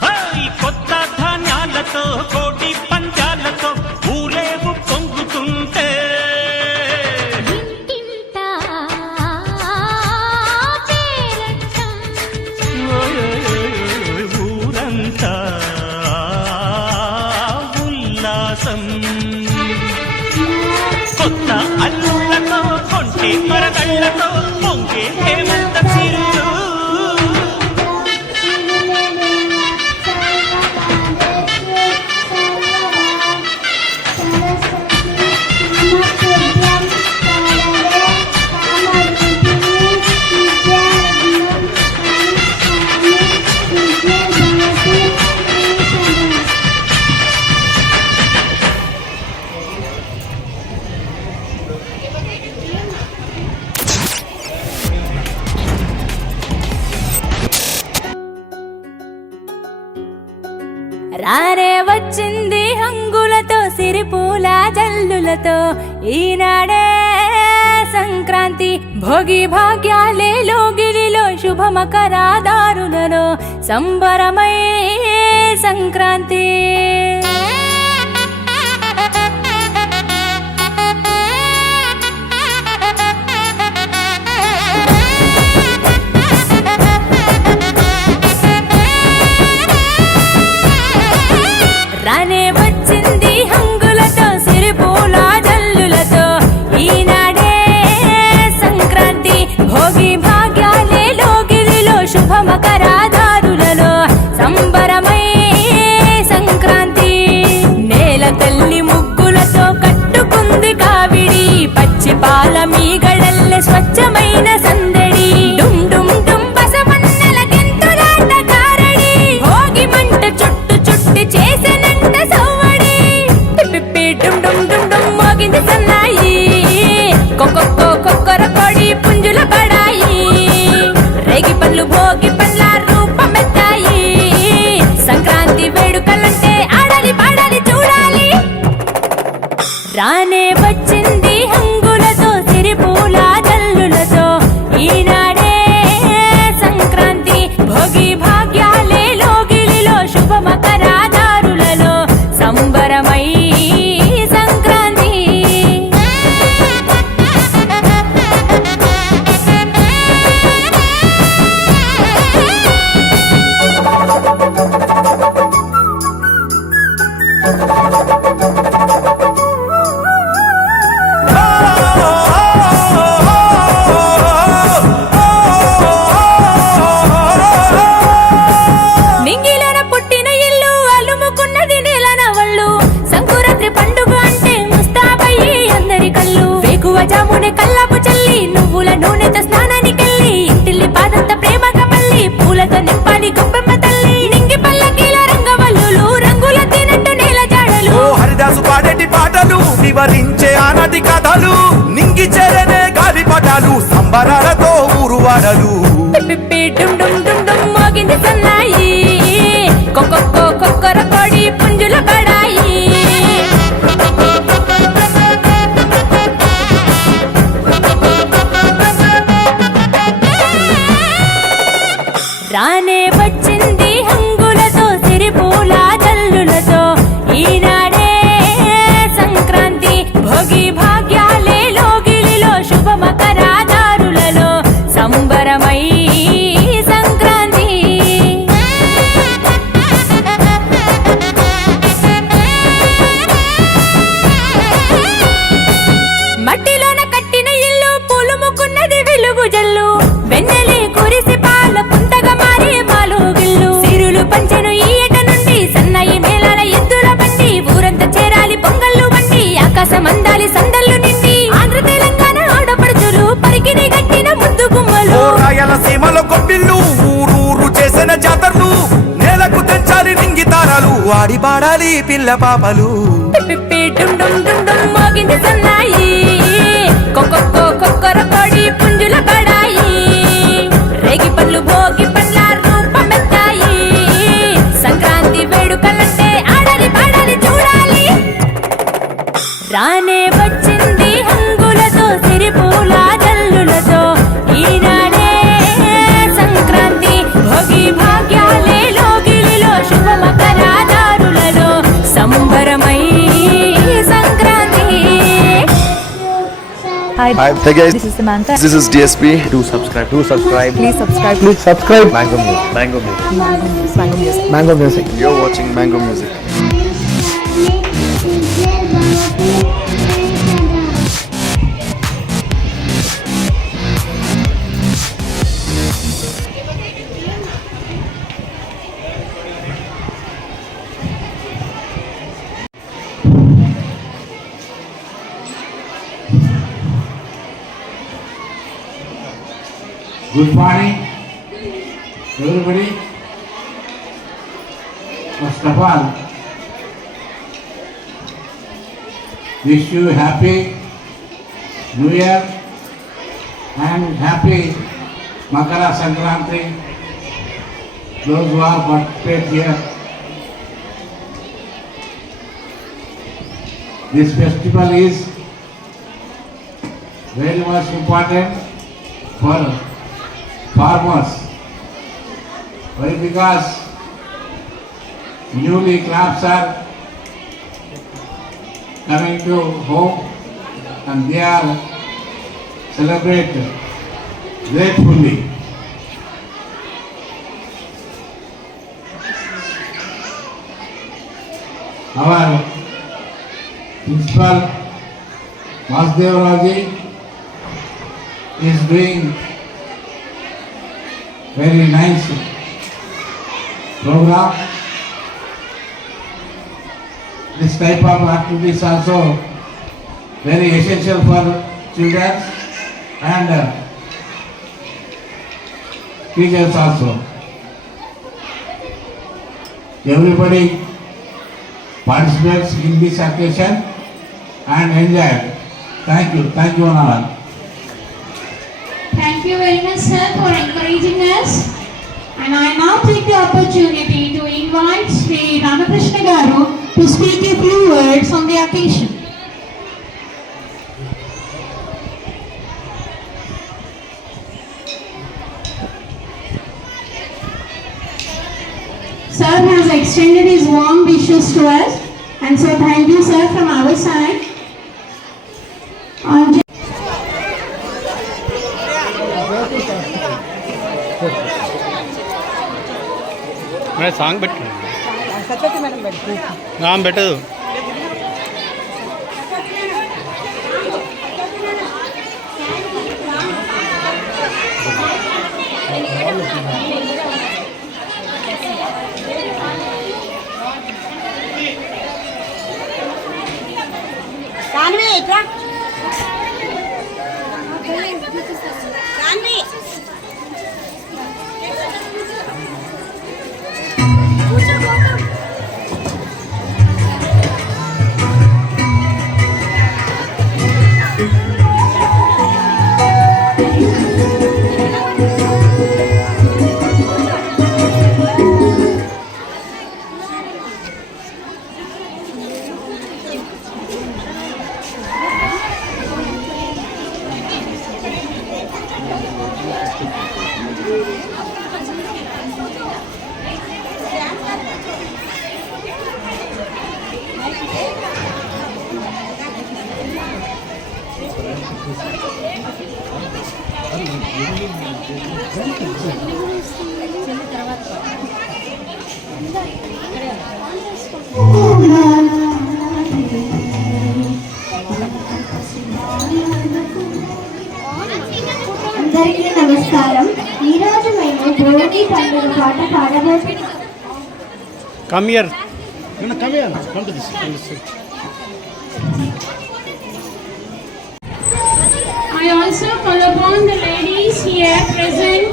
హై కొత్త ధాన్యాలతో కోటి పంజాలతో ఊరేగు పొంగుతుంటే ఇంటింటా పేరంటం, ఊరంతా ఉల్లాసం. కొత్త అల్లుళ్ళతో కొంటే మరదళ్లతో పొంగే హేమంత సిరులు. రానే వచ్చింది హంగులతో సిరిపూల జల్లులతో, ఈనాడే సంక్రాంతి భోగి భాగ్యాలే లోగిలిలో శుభ మకరాదారులలో సంబరమై సంక్రాంతి. రానే వచ్చింది హంగులతో సిరిపూల జల్లులతో, ఈనాడే సంక్రాంతి భోగి మకరాదారులలో సంబరమై సంక్రాంతి. నేల తల్లి ముగ్గులతో కట్టుకుంది కావిడి, పచ్చి పాల మీగడల్లె స్వచ్ఛమైన సందడి. డుమ్ డుమ్ డుమ్ బసవన్నెల గెంతులాట కారడి, భోగి మంట చుట్టు చుట్టి చేసెనంట సవ్వడి. పిప్పి డుమ్ డుమ్ డుమ్ డుమ్ మోగింది సన్నాయి, కొక్కొక్కో కొక్కర కొడి పుంజుల బడాయి. రేగి పండ్లు భోగి పండ్ల రూపమెత్తాయి, సంక్రాంతి వేడుకలంటే ఆడాలి పాడాలి చూడాలి. రానే వచ్చింది హంగులతో సిరిపూల జల్లులతో, ఈనాడే సంక్రాంతి. భోగి భాగ్యాలే లోగిలిలో శుభ మకరాదారులలో సంబరమై సంక్రాంతి. నింగిలోన పుట్టిన ఇల్లు అలుముకున్నది నేలన వళ్ళు, సంకురాత్రి పండుగ అంటే ముస్తాబయ్యి అందరి కళ్ళు. వేకువ జామునే కల్లాపు చల్లి, నువ్వుల నూనెతో స్నానానికెళ్ళి, ఇంటిల్లి పాదంత ప్రేమగా మళ్ళీ పూలతో నింపాలి గొప్పమ్మ తల్లి. నింగి పల్లకీల రంగవల్లులు, రంగుల తినట్టు నేల జాడలు. ఓ హరిదాసు పాడేటి పాటలు, వివరించే ఆనది కథలు, నింగి చెరనే గాలి పటాలు, సంబరాలతో ఊరు వాడలు. పిప్పి డుమ్ డుమ్ డుమ్ డుమ్ మోగింది సన్నాయి, కొక్కొక్కో కొక్కర కొడి పుంజుల బడాయి. రానే వచ్చింది హంగులతో సిరిపూల జల్లులతో, ఈనాడే సంక్రాంతి. భోగి భాగ్యాలే లోగిలిలో శుభ మకరాదారులలో సంబరమై సంక్రాంతి. మట్టిలోన కట్టిన ఇల్లు పూలుముకున్నది వెలుగు జల్లు, వెన్నెలి కురిసి పాల పుంతగా మారి మాలుగిల్లు. సిరులు పంచెను ఈ ఏట నుండి సన్నాయి మేళాల ఎద్దుల బండి, ఊరంతా చేరాలి పొంగళ్ళు వండి, ఆకాశం అందాలి సందళ్ళు నిండి. ఆంధ్ర తెలంగాణ ఆడపడుచులు పరికిని గట్టిన ముద్దు గుమ్మలు. ఓ రాయలసీమలో గొప్పిళ్ళు, ఊరూరు చేసిన జాతరలు, నేలకు తెంచాలి నింగి తారాలు, ఆడి పాడాలి పిల్ల పాపలు. పిప్పి డుమ్ డుమ్ డుమ్ డుమ్ మోగింది సన్నాయి, కొక్కొక్కో కొక్కర కొడి పుంజుల బడాయి. రేగి పండ్లు భోగి పండ్ల రూపమెత్తాయి, సంక్రాంతి వేడుకలంటే ఆడాలి పాడాలి చూడాలి. రానే వచ్చింది హంగులతో సిరిపూల జల్లులతో, ఈనాడే సంక్రాంతి. భోగి భాగ్యాలే లోగిలిలో శుభ మకరాదారులలో సంబరమై Sankranti. Hi guys, this is Samantha. This is DSP. Do subscribe. Please subscribe. Mango Music. Mango Music. Mango Music. You're watching Mango Music. Good morning, everybody. First of all, wish you happy New Year and happy Makara Sankranti. Those who are participated here. This festival is very much important for farmers. Why? Because newly crops are coming to home and they are celebrated gratefully. Our principal Vasudeva Raji is doing very nice program. This type of activities also very essential for children and teachers also. Everybody participates in this occasion and enjoy. Thank you on all. Thank you very much, sir, for encouraging us. And I now take the opportunity to invite Sri Ramakrishna Garu to speak a few words on the occasion. Sir has extended his warm wishes to us, and so thank you, sir, from our side. Madam song పెట్టు పెట్టదు అందరికీ నమస్కారం. ఈరోజు మేము భోగి పండుగ పాట పాడబోతున్నాం. Come here. Come here. Come to this. I also call upon the ladies here present.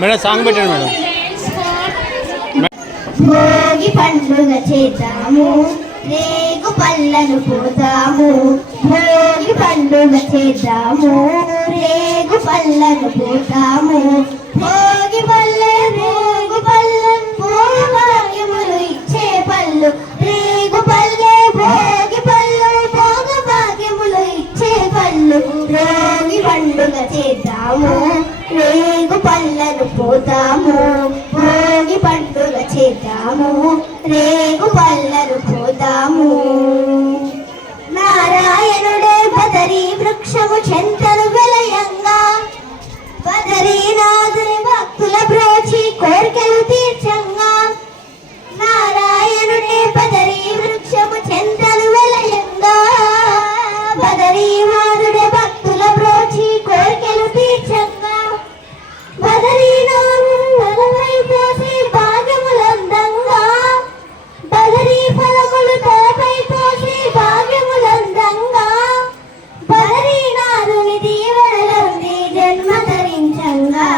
Madam song పెట్టండి madam. Bhogi పండుగ చేద్దాము, రేగు పళ్ళను పోతాము. భోగి పండుగ చేద్దాము, రేగు పళ్ళను పోతాము. భోగి పల్లె రేగు పల్లె భోగభాగ్యములు ఇచ్చే పళ్ళు. రేగు పల్లె భోగి పళ్ళు భోగభాగ్యములు ఇచ్చే పళ్ళు. భోగి పండుగ చేద్దాము, రేగు పళ్ళను పోతాము. భోగి పండుగ చేద్దాము, రేగు పళ్ళను పోతాము. నారాయణుడే బదరీ వృక్షము చెంతను వెలయంగా, బదరీనాథుని భక్తుల బ్రోచి కోర్కెలు తీర్చంగా. నారాయణుడే బదరీ వృక్షము చెంతను వెలయంగా, బదరీనాథుడే భక్తుల బ్రోచి కోర్కెలు తీర్చంగా. బదరీనాథు వలపై పోసి భాగ్యములందంగా, బదరీ ఫలములు తలపై పోసి భాగ్యములందంగా. బదరీనాథుని దీవెనలొంది జన్మ ధరించంగా,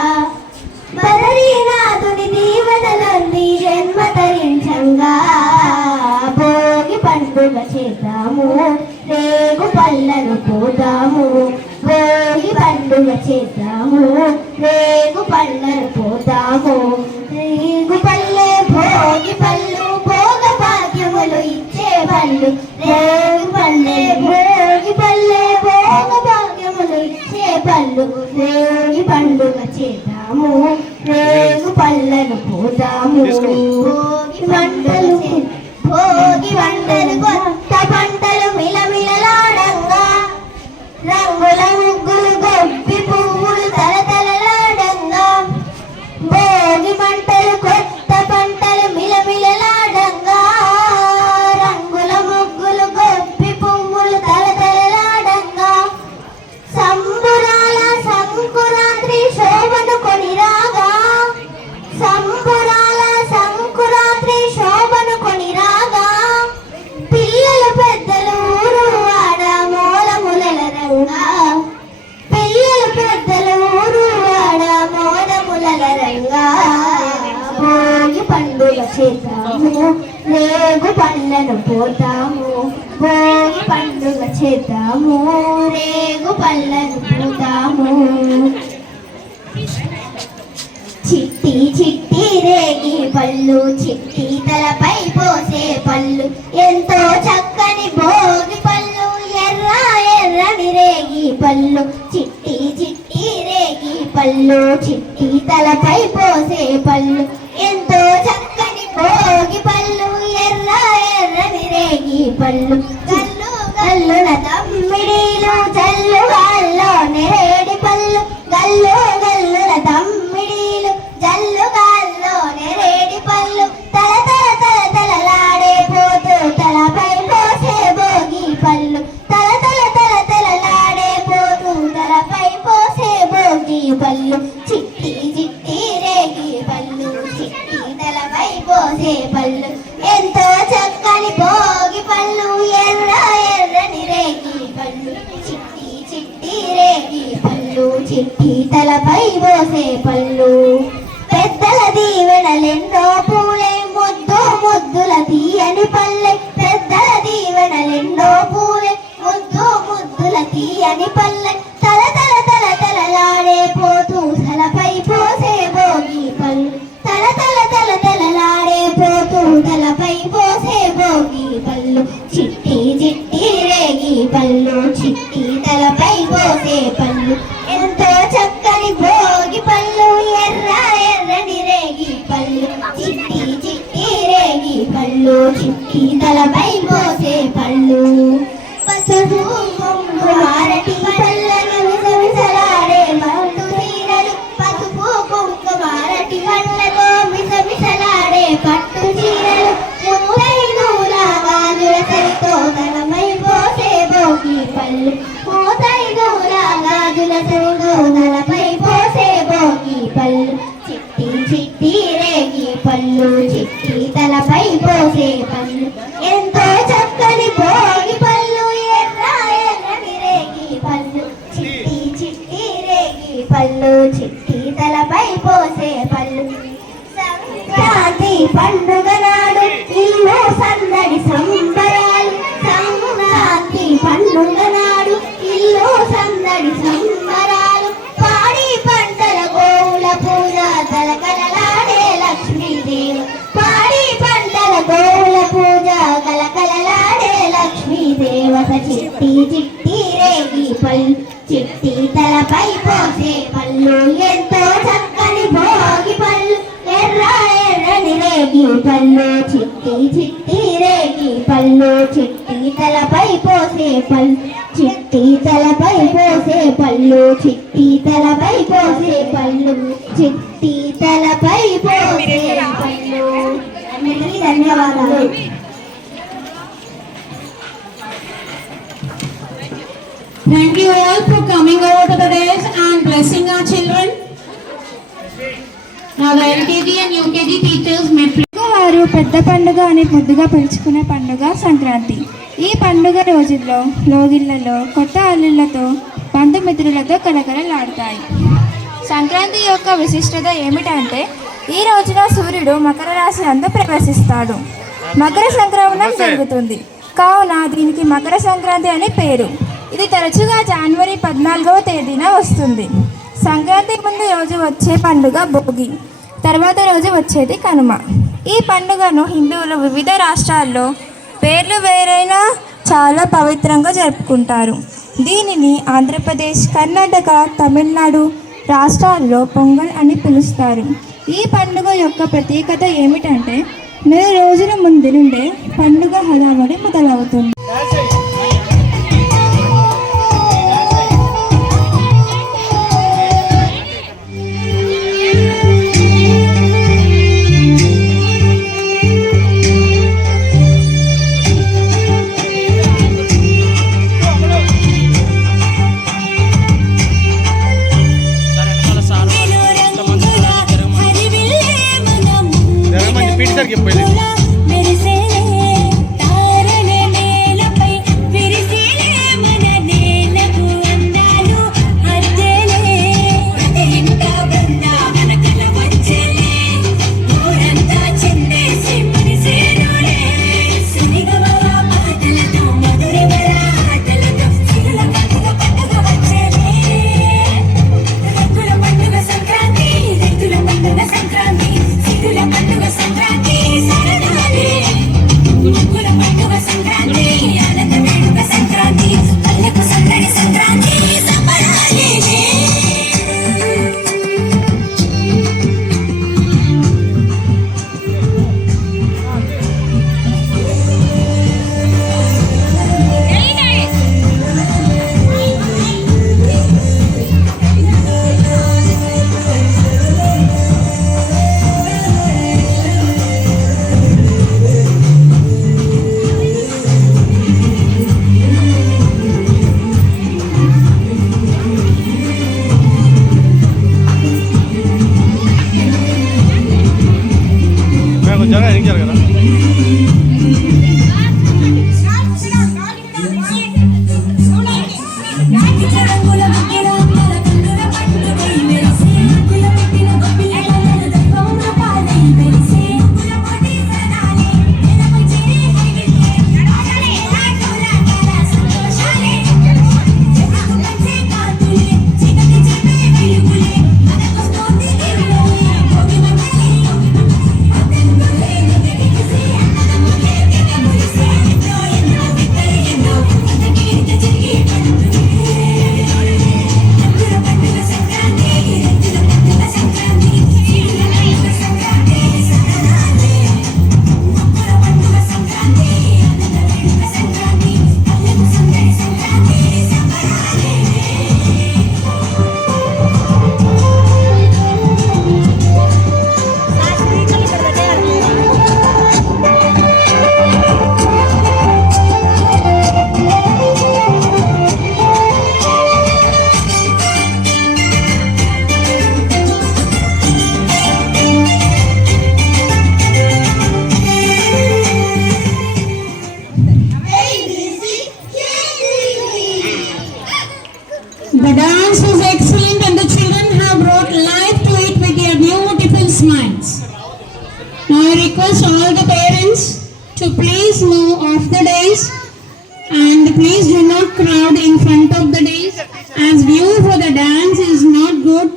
బదరీనాథుని దీవెనలొంది జన్మ ధరించంగా. భోగి పండుగ చేద్దాము, రేగు పళ్ళను పోదాము. భోగి పండుగ చేద్దాము, రేగు పళ్ళను పోదాము. రేగు పల్లె భోగి పళ్ళు భోగ భాగ్యములు ఇచ్చే పళ్ళు. రేగు పల్లె భోగి పల్లె భోగ భాగ్యములు ఇచ్చే పళ్ళు. రేగి పండుగ చేద్దాము, రేగు పళ్ళను పోదాము. భోగి పంటలు భోగి పంటలు కొత్త పంటలు మిలమిలలాడంగా, రంగుల ముగ్గులు గొప్పి పువ్వులు తలతలలాడంగా. భోగి పంటలు కొత్త పంటలు మిలమిలలాడంగా, రంగుల ముగ్గులు గొప్పి పువ్వులు తలతలలాడంగా. సంబురాల సంకురాత్రి శోభను కొని రాగా, పండుగ చేద్దాము రేగు పళ్ళను పోతాము భోగి పండుగ చేద్దాము రేగు పళ్ళను పోతాము చిట్టి చిట్టి రేగి పళ్ళు చిట్టి తలపై పోసే పళ్ళు ఎంతో చక్కని భోగి పళ్ళు ఎర్ర ఎర్రని రేగి పళ్ళు చిట్టి చిట్టి రేగి పళ్ళు చిట్టి తలపై పోసే పళ్ళు ఎంతో చక్కని భోగి పళ్ళు ఎర్ర ఎర్రని రేగి పళ్ళు గల్లు గల్లున తమ్మిడిలు జల్లుగాల్లో నేరేడి పళ్ళు గల్లు గల్లున తమ్మిడిలు జల్లుగాల్లో నేరేడి పళ్ళు తల తల తల తలలాడే పోతూ తలపై పోసే భోగి పళ్ళు తల తల తల తలలాడే పోతూ తలపై పోసే భోగి పళ్ళు చిట్టి చిట్టి రేగి పళ్ళు చిట్టి తలపై పోసే పళ్ళు ఎంతో చక్కని భోగి పళ్ళు ఎర్ర ఎర్రని రేగి పళ్ళు చిట్టి చిట్టి రేగి పళ్ళు చిట్టి తలపై పోసే పళ్ళు పెద్దల దీవెనలెన్నో పూలే ముద్దు ముద్దుల తీయని పల్లె పెద్దల దీవెనలెన్నో పూలే ముద్దు ముద్దుల తీయని పల్లె తల తల తల తలలాడే పోతూ తలపై పోసే భోగి పళ్ళు తల తల తల తలలాడే పోతూ తలపై పోసే భోగి పళ్ళు చిట్టి చిట్టి రేగి పళ్ళు చిట్టి తలపై పోసే పళ్ళు ఎంతో చక్కని భోగి పళ్ళు ఎర్ర ఎర్రని రేగి పళ్ళు చిట్టి చిట్టి రేగి పళ్ళు చిట్టి తలపై పోసే పళ్ళు పసుపు కుంకుమారటి పళ్ళను మిసమిసలాడే పట్టు చీరలు పసుపు కుంకుమారటి పళ్ళతో మిసమిసలాడే పట్టు చీరలు మూతైదుల గాజుల సరితో తలపై పోసే భోగి పళ్ళు మూతైదుల గాజుల సరితో తలపై పోసే భోగి పళ్ళు చిట్టి చిట్టి రేగి పళ్ళు చిట్టి తలపై పోసే పళ్ళు ఎంతో చక్కని భోగి పళ్ళు ఎర్ర ఎర్రని రేగి పళ్ళు చిట్టి చిట్టి రేగి పళ్ళు చిట్టి తలపై పోసే పళ్ళు సంక్రాంతి పండుగ నాడు ఇల్లు సందడి సంబరాలు సంక్రాంతి పండుగ నాడు ఇల్లు సందడి సంబరాలు పాడి పంటల గోవుల పూజ కలకలలాడే లక్ష్మీదేవి పాడి పంటల గోవుల పూజ కలకలలాడే లక్ష్మీదేవత చిట్టి చిట్టి రేగి పళ్ళు చిట్టి తలపై పోసే పళ్ళు ఎంతో చక్కని భోగి పళ్ళు ఎర్ర ఎర్రని రేగి పళ్ళు చిట్టి చిట్టి రేగి పళ్ళు చిట్టి తలపై పోసే పళ్ళు చిట్టి తలపై పోసే పళ్ళు చిట్టి తలపై పోసే పళ్ళు చిట్టి తలపై పోసే పళ్ళు అందరికీ ధన్యవాదాలు. Thank you all for coming over to the dais and blessing our children. Now the LKG and UKG teachers may వారు పెద్ద పండుగ అని ముద్దుగా పిలుచుకునే పండుగ సంక్రాంతి. ఈ పండుగ రోజుల్లో లోగిళ్లలో కొత్త అల్లుళ్లతో బంధుమిత్రులతో కలకలలాడతాయి. సంక్రాంతి యొక్క విశిష్టత ఏమిటంటే ఈ రోజున సూర్యుడు మకర రాశి నందు ప్రవేశిస్తాడు. మకర సంక్రమణం జరుగుతుంది కావున దీనికి మకర సంక్రాంతి అని పేరు. ఇది తరచుగా జనవరి 14వ తేదీన వస్తుంది. సంక్రాంతి ముందు రోజు వచ్చే పండుగ భోగి, తర్వాత రోజు వచ్చేది కనుమ. ఈ పండుగను హిందువులు వివిధ రాష్ట్రాల్లో పేర్లు వేరైనా చాలా పవిత్రంగా జరుపుకుంటారు. దీనిని ఆంధ్రప్రదేశ్, కర్ణాటక, తమిళనాడు రాష్ట్రాల్లో పొంగల్ అని పిలుస్తారు. ఈ పండుగ యొక్క ప్రత్యేకత ఏమిటంటే నెల రోజుల ముందు నుండే పండుగ హడావుడి మొదలవుతుంది. చిందే కొంచెం వెనక్కి జరగరా. The dance was excellent and the children have brought life to it with their beautiful smiles. Now I request all the parents to please move off the dais and please do not crowd in front of the dais as view for the dance is not good.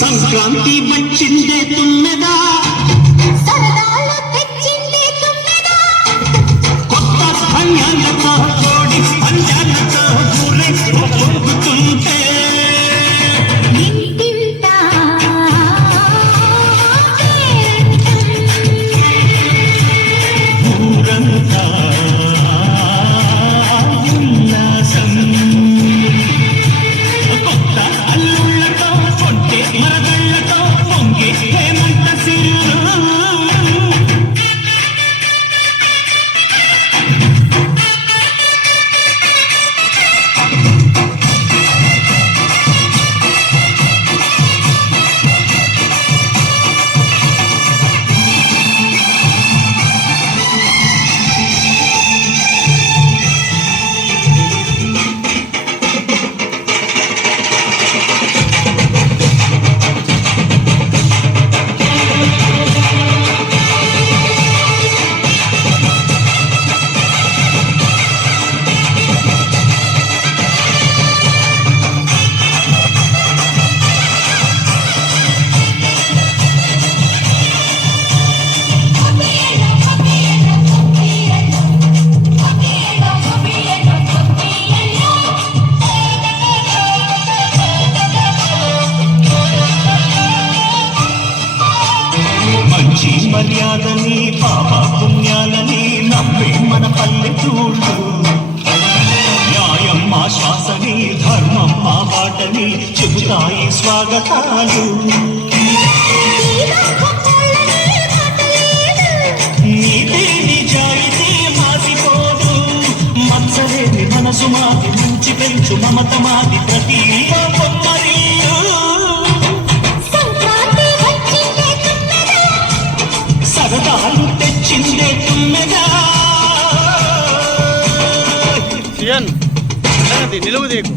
Sankranti వచ్చిందే తుమ్మెదా, సరదాలు తెచ్చిందే తుమ్మెదా, కొత్త ధాన్యాలతో కోడి పంజాలతో ఊరే పొరుగుతుంటే ఇంటింటా ఊరంతా ఉల్లాసం, కొత్త అల్లుళ్ళతో కొంటే మరదళ్ళతో పొంగే హేమంత సిరులు. మంచి మర్యాదని పాప పుణ్యాలని నమ్మే మన పల్లెటూళ్ళు, న్యాయం మా శ్వాసని ధర్మం మా బాటని చెబుతాయి స్వాగతాలు. నీతి నిజాయితీ మాసిపోదు, మత్సలేని మనసు మాది నుంచి పెంచు మమత మాది ప్రతి బొమ్మరీలు. సరదాలు తెచ్చిందే తుమ్మెదా. నిలువు దేకు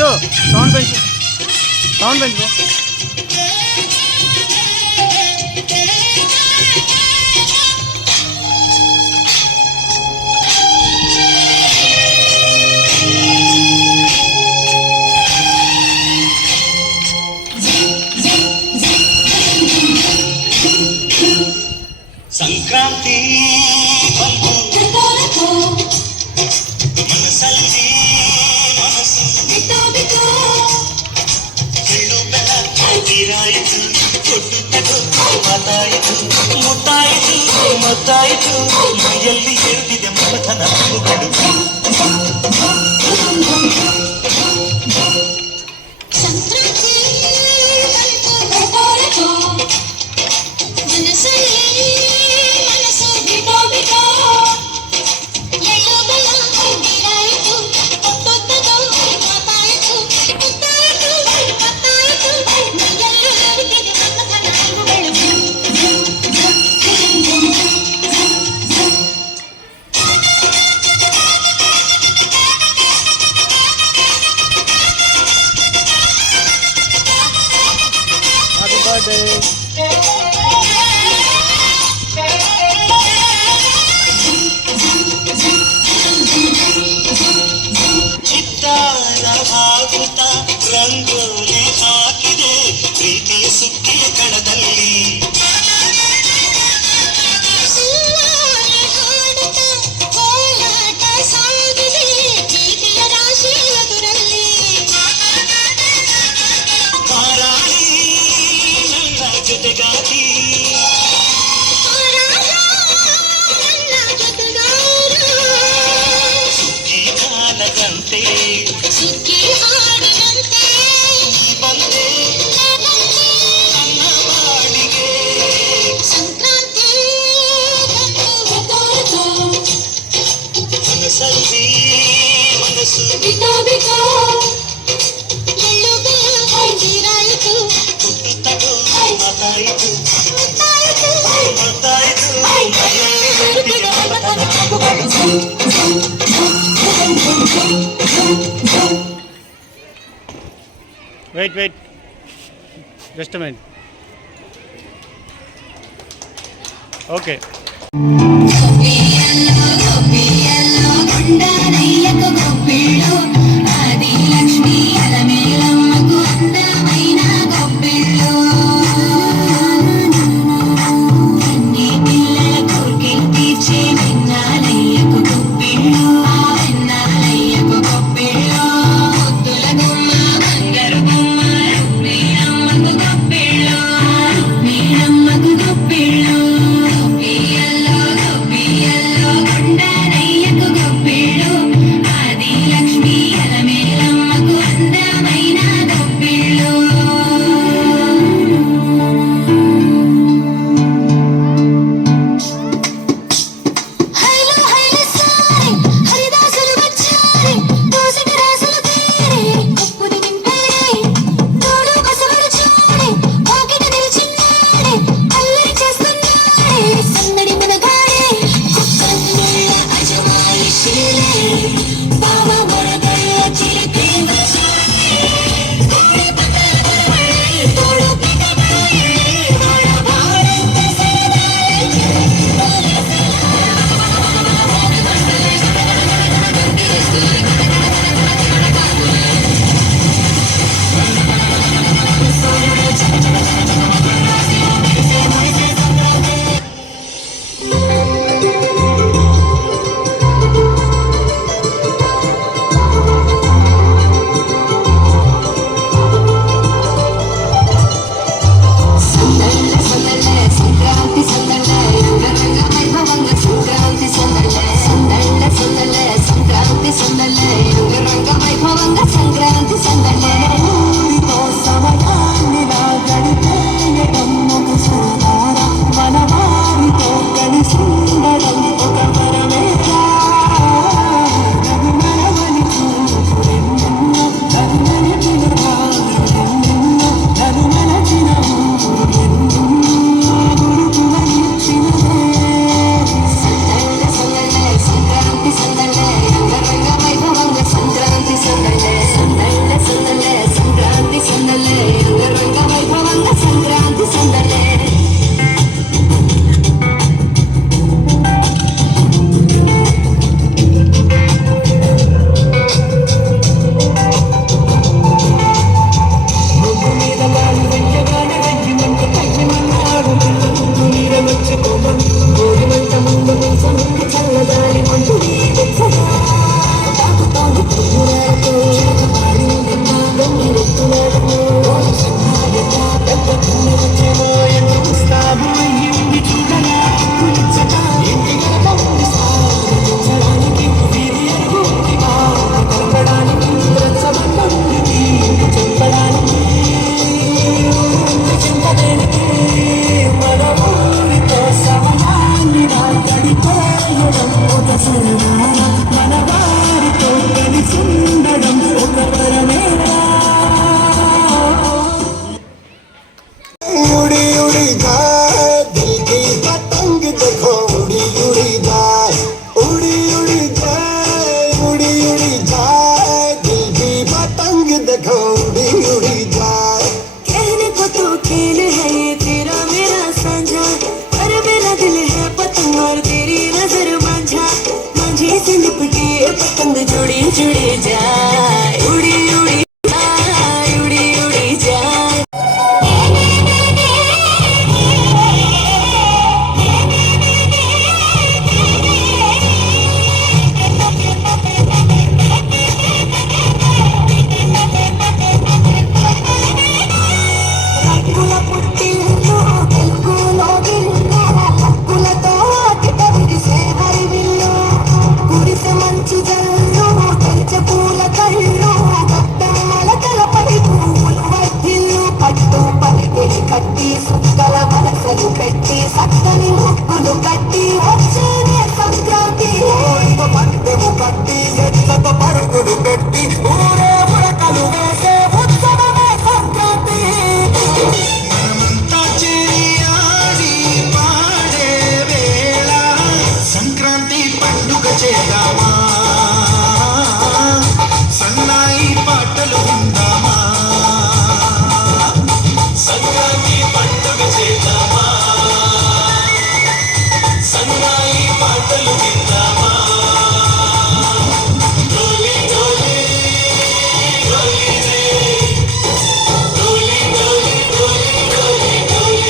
సిద్ధు సౌండ్ పెంచు, సౌండ్ పెంచు. సంక్రాంతి మనసల్లి మనసు ತೀರಾಯಿತು ಕೊಟ್ಟು ಮಾತಾಯಿತು ಮುತ್ತಾಯಿತು ಮತ್ತಾಯಿತು ಮೈಯಲ್ಲಿ ಏರುತ್ತಿದೆ ಮಮಥನ ಹಬ್ಬಗಳು ರಂಗೋಲಿ ಹಾಕಿದೆ ಪ್ರೀತಿಯ ಸುಗ್ಗಿಯ ಕಣದಲ್ಲಿ ಪಾರಾಳಿ ನನ್ನ ಜೊತೆಗಾಗಿ ಸುಗ್ಗಿ ಕಾಲದಂತೆ ಸುಗ್ಗಿ ಹಾಡಿನಂತೆ ಬಂದೆ ನನ್ನ ಬಾಡಿಗೆ ಸಂಕ್ರಾಂತಿ ಮನಸ್ಸಲ್ಲಿ ಮನಸ್ಸು ಬಿಕೋ ಬಿಕೋ ತೀರಾಯಿತು ಹುಟ್ಟು ತಗೋ ಮಾತಾಯಿತು ಮತ್ತಾಯಿತು wait just a minute. Okay సరదాగా మన వారితో కలిసి ఉండడం ఒక వరమేరా उड़ी उड़ी जाए दिल की पतंग देखो उड़ी उड़ी जाए उड़ी उड़ी जाए उड़ी उड़ी जाए दिल की पतंग देखो उड़ी उड़ी जाए कहने को तो खेल है ये तेरा मेरा साझा पर मेरा दिल है पतंग और तेरी नजर मांझा मांझे से लिपटी पतंग जुड़ी जुड़ी जाए उड़ी उड़ी जाए उड़ी उड़ी जाए రంగుల పుట్టిల్లు తెలుగులో గిల్లు హక్కులతో అకిట విరిసే హరివిల్లు కురిసె మంచు జల్లు తెరిచే పూల కళ్ళు గద్దెమ్మల తలపడి పువ్వులు వర్ధిల్లు పట్టు పలికిడి కట్టి సుక్కల వలసలు పెట్టి సక్కని ముక్కులు కట్టి వచ్చేనే సంక్రాంతి పట్టెము కట్టి ఎట్లతో పరుగులు పెట్టి ఊరే ఉరకలు వేసే ఉత్సవమే సంక్రాంతి మనమంతా చేరి ఆడి పాడే వేళ సంక్రాంతి పండుగ చేద్దామా సన్నాయి పాటలు విందామా సంక్రాంతి పండుగ చేద్దామా సన్నాయి పాటలు విందామా డోలి డోలి డోలి రే డోలి డోలి డోలి డోలి డోలి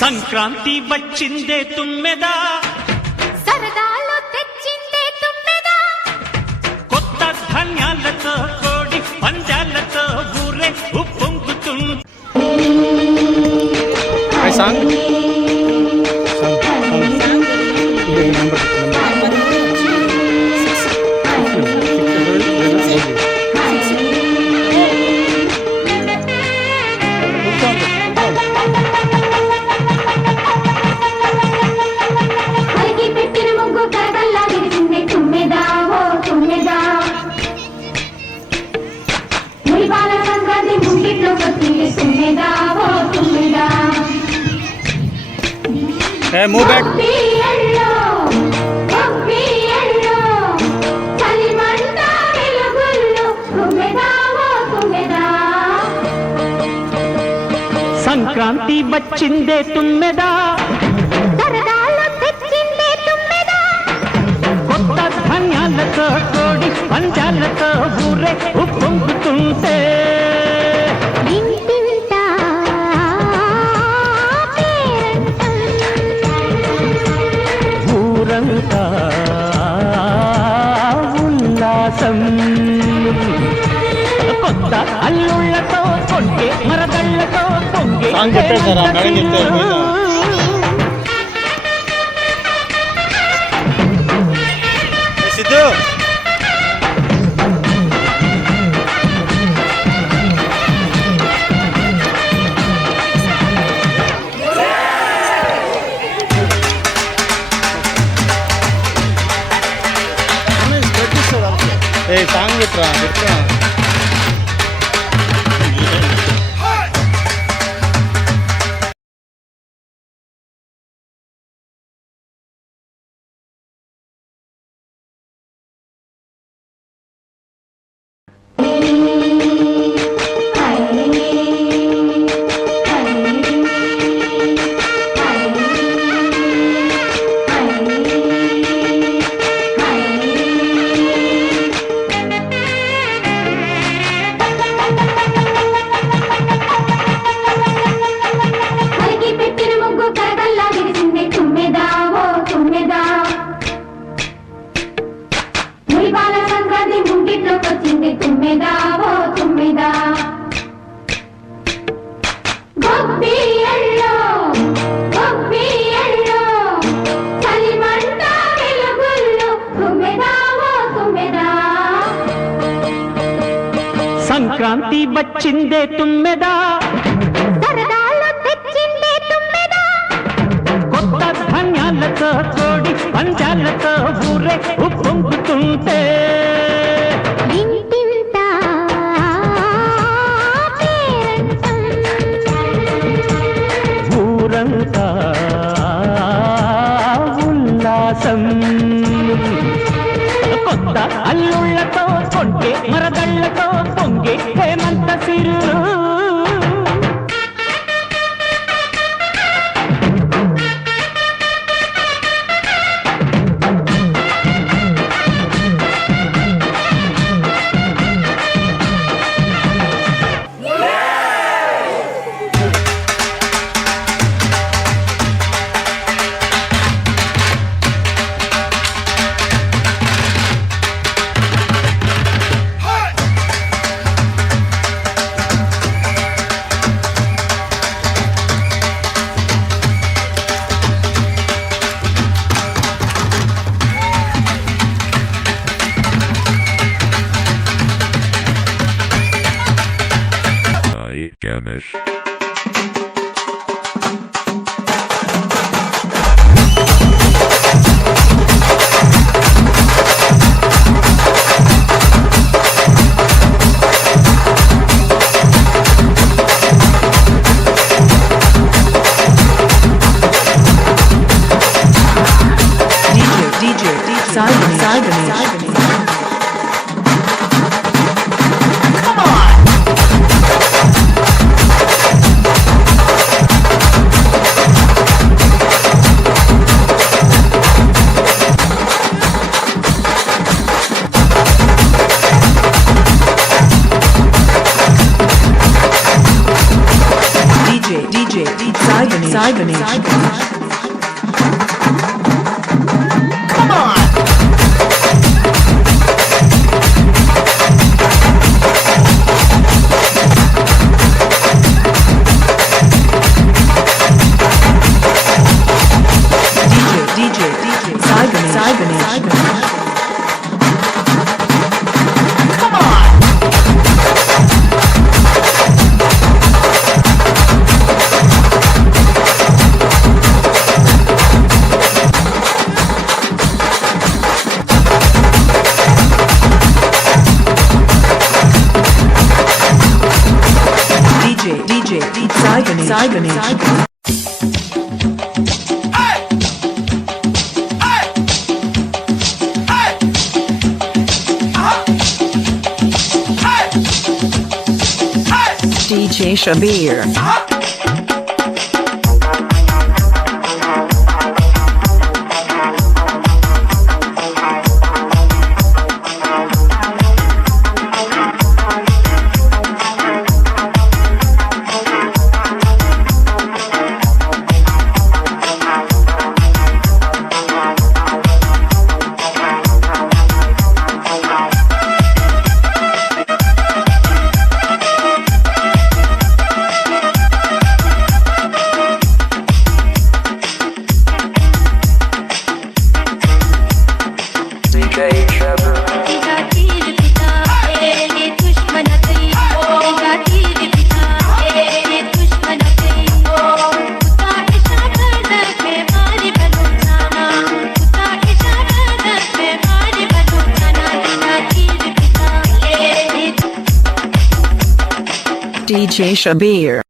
సంక్రాంతి వచ్చిందే తుమ్మెదా, సరదాలు తెచ్చిందే తుమ్మెదా, కొత్త ధాన్యాలతో కోడి పందాలతో ఊరే ఉప్పొంగుతుంది. Move back. సంక్రాంతి వచ్చిందే తుమ్మెదా, సరదాలు తెచ్చిందే తుమ్మెదా, కొత్త ధాన్యాలతో కోడి పంచాలతో ఊరే ఉప్పొంగుతుంటే ఇంటింటా పేరంటం, ఊరంతా ఉల్లాసం. కొత్త అల్లుళ్ళతో కొంటే మరదళ్ళతో పొంగే సాంగ్ చెప్పేశారా? మేడం చెప్తారు పోయినా. సిద్ధు సాంగ్ పెట్టరా పెట్టరా. కలిగి పెట్టిన ముగ్గు కరగల్లా విరిసిందే తుమ్మెదా ఓ తుమ్మెదా, మురిపాల సంక్రాంతి ముంగిట్లోకి వచ్చిందే తుమ్మెదా ఓ తుమ్మెదా, గొబ్బియ్యల్లో గొబ్బియ్యల్లో చలిమంట వెలుగుల్లో తుమ్మెదా ఓ తుమ్మెదా, సంక్రాంతి వచ్చిందే తుమ్మెదా, సరదాలు తెచ్చిందే తుమ్మెదా, కొత్త ధాన్యాలతో కోడి పంచాలతో ఊరే ఉప్పొంగుతుంటే ఇంటింటా పేరంటం, ఊరంతా ఉల్లాసం. కొత్త అల్లుళ్ళతో కొంటే మరదళ్ళతో పొంగే హేమంత సిరు. Ganesh. DJ Sai Ganesh. DJ Sai Ganesh. Sai Ganesh. DJ Sai Ganesh. DJ Shabir. DJ Shabir.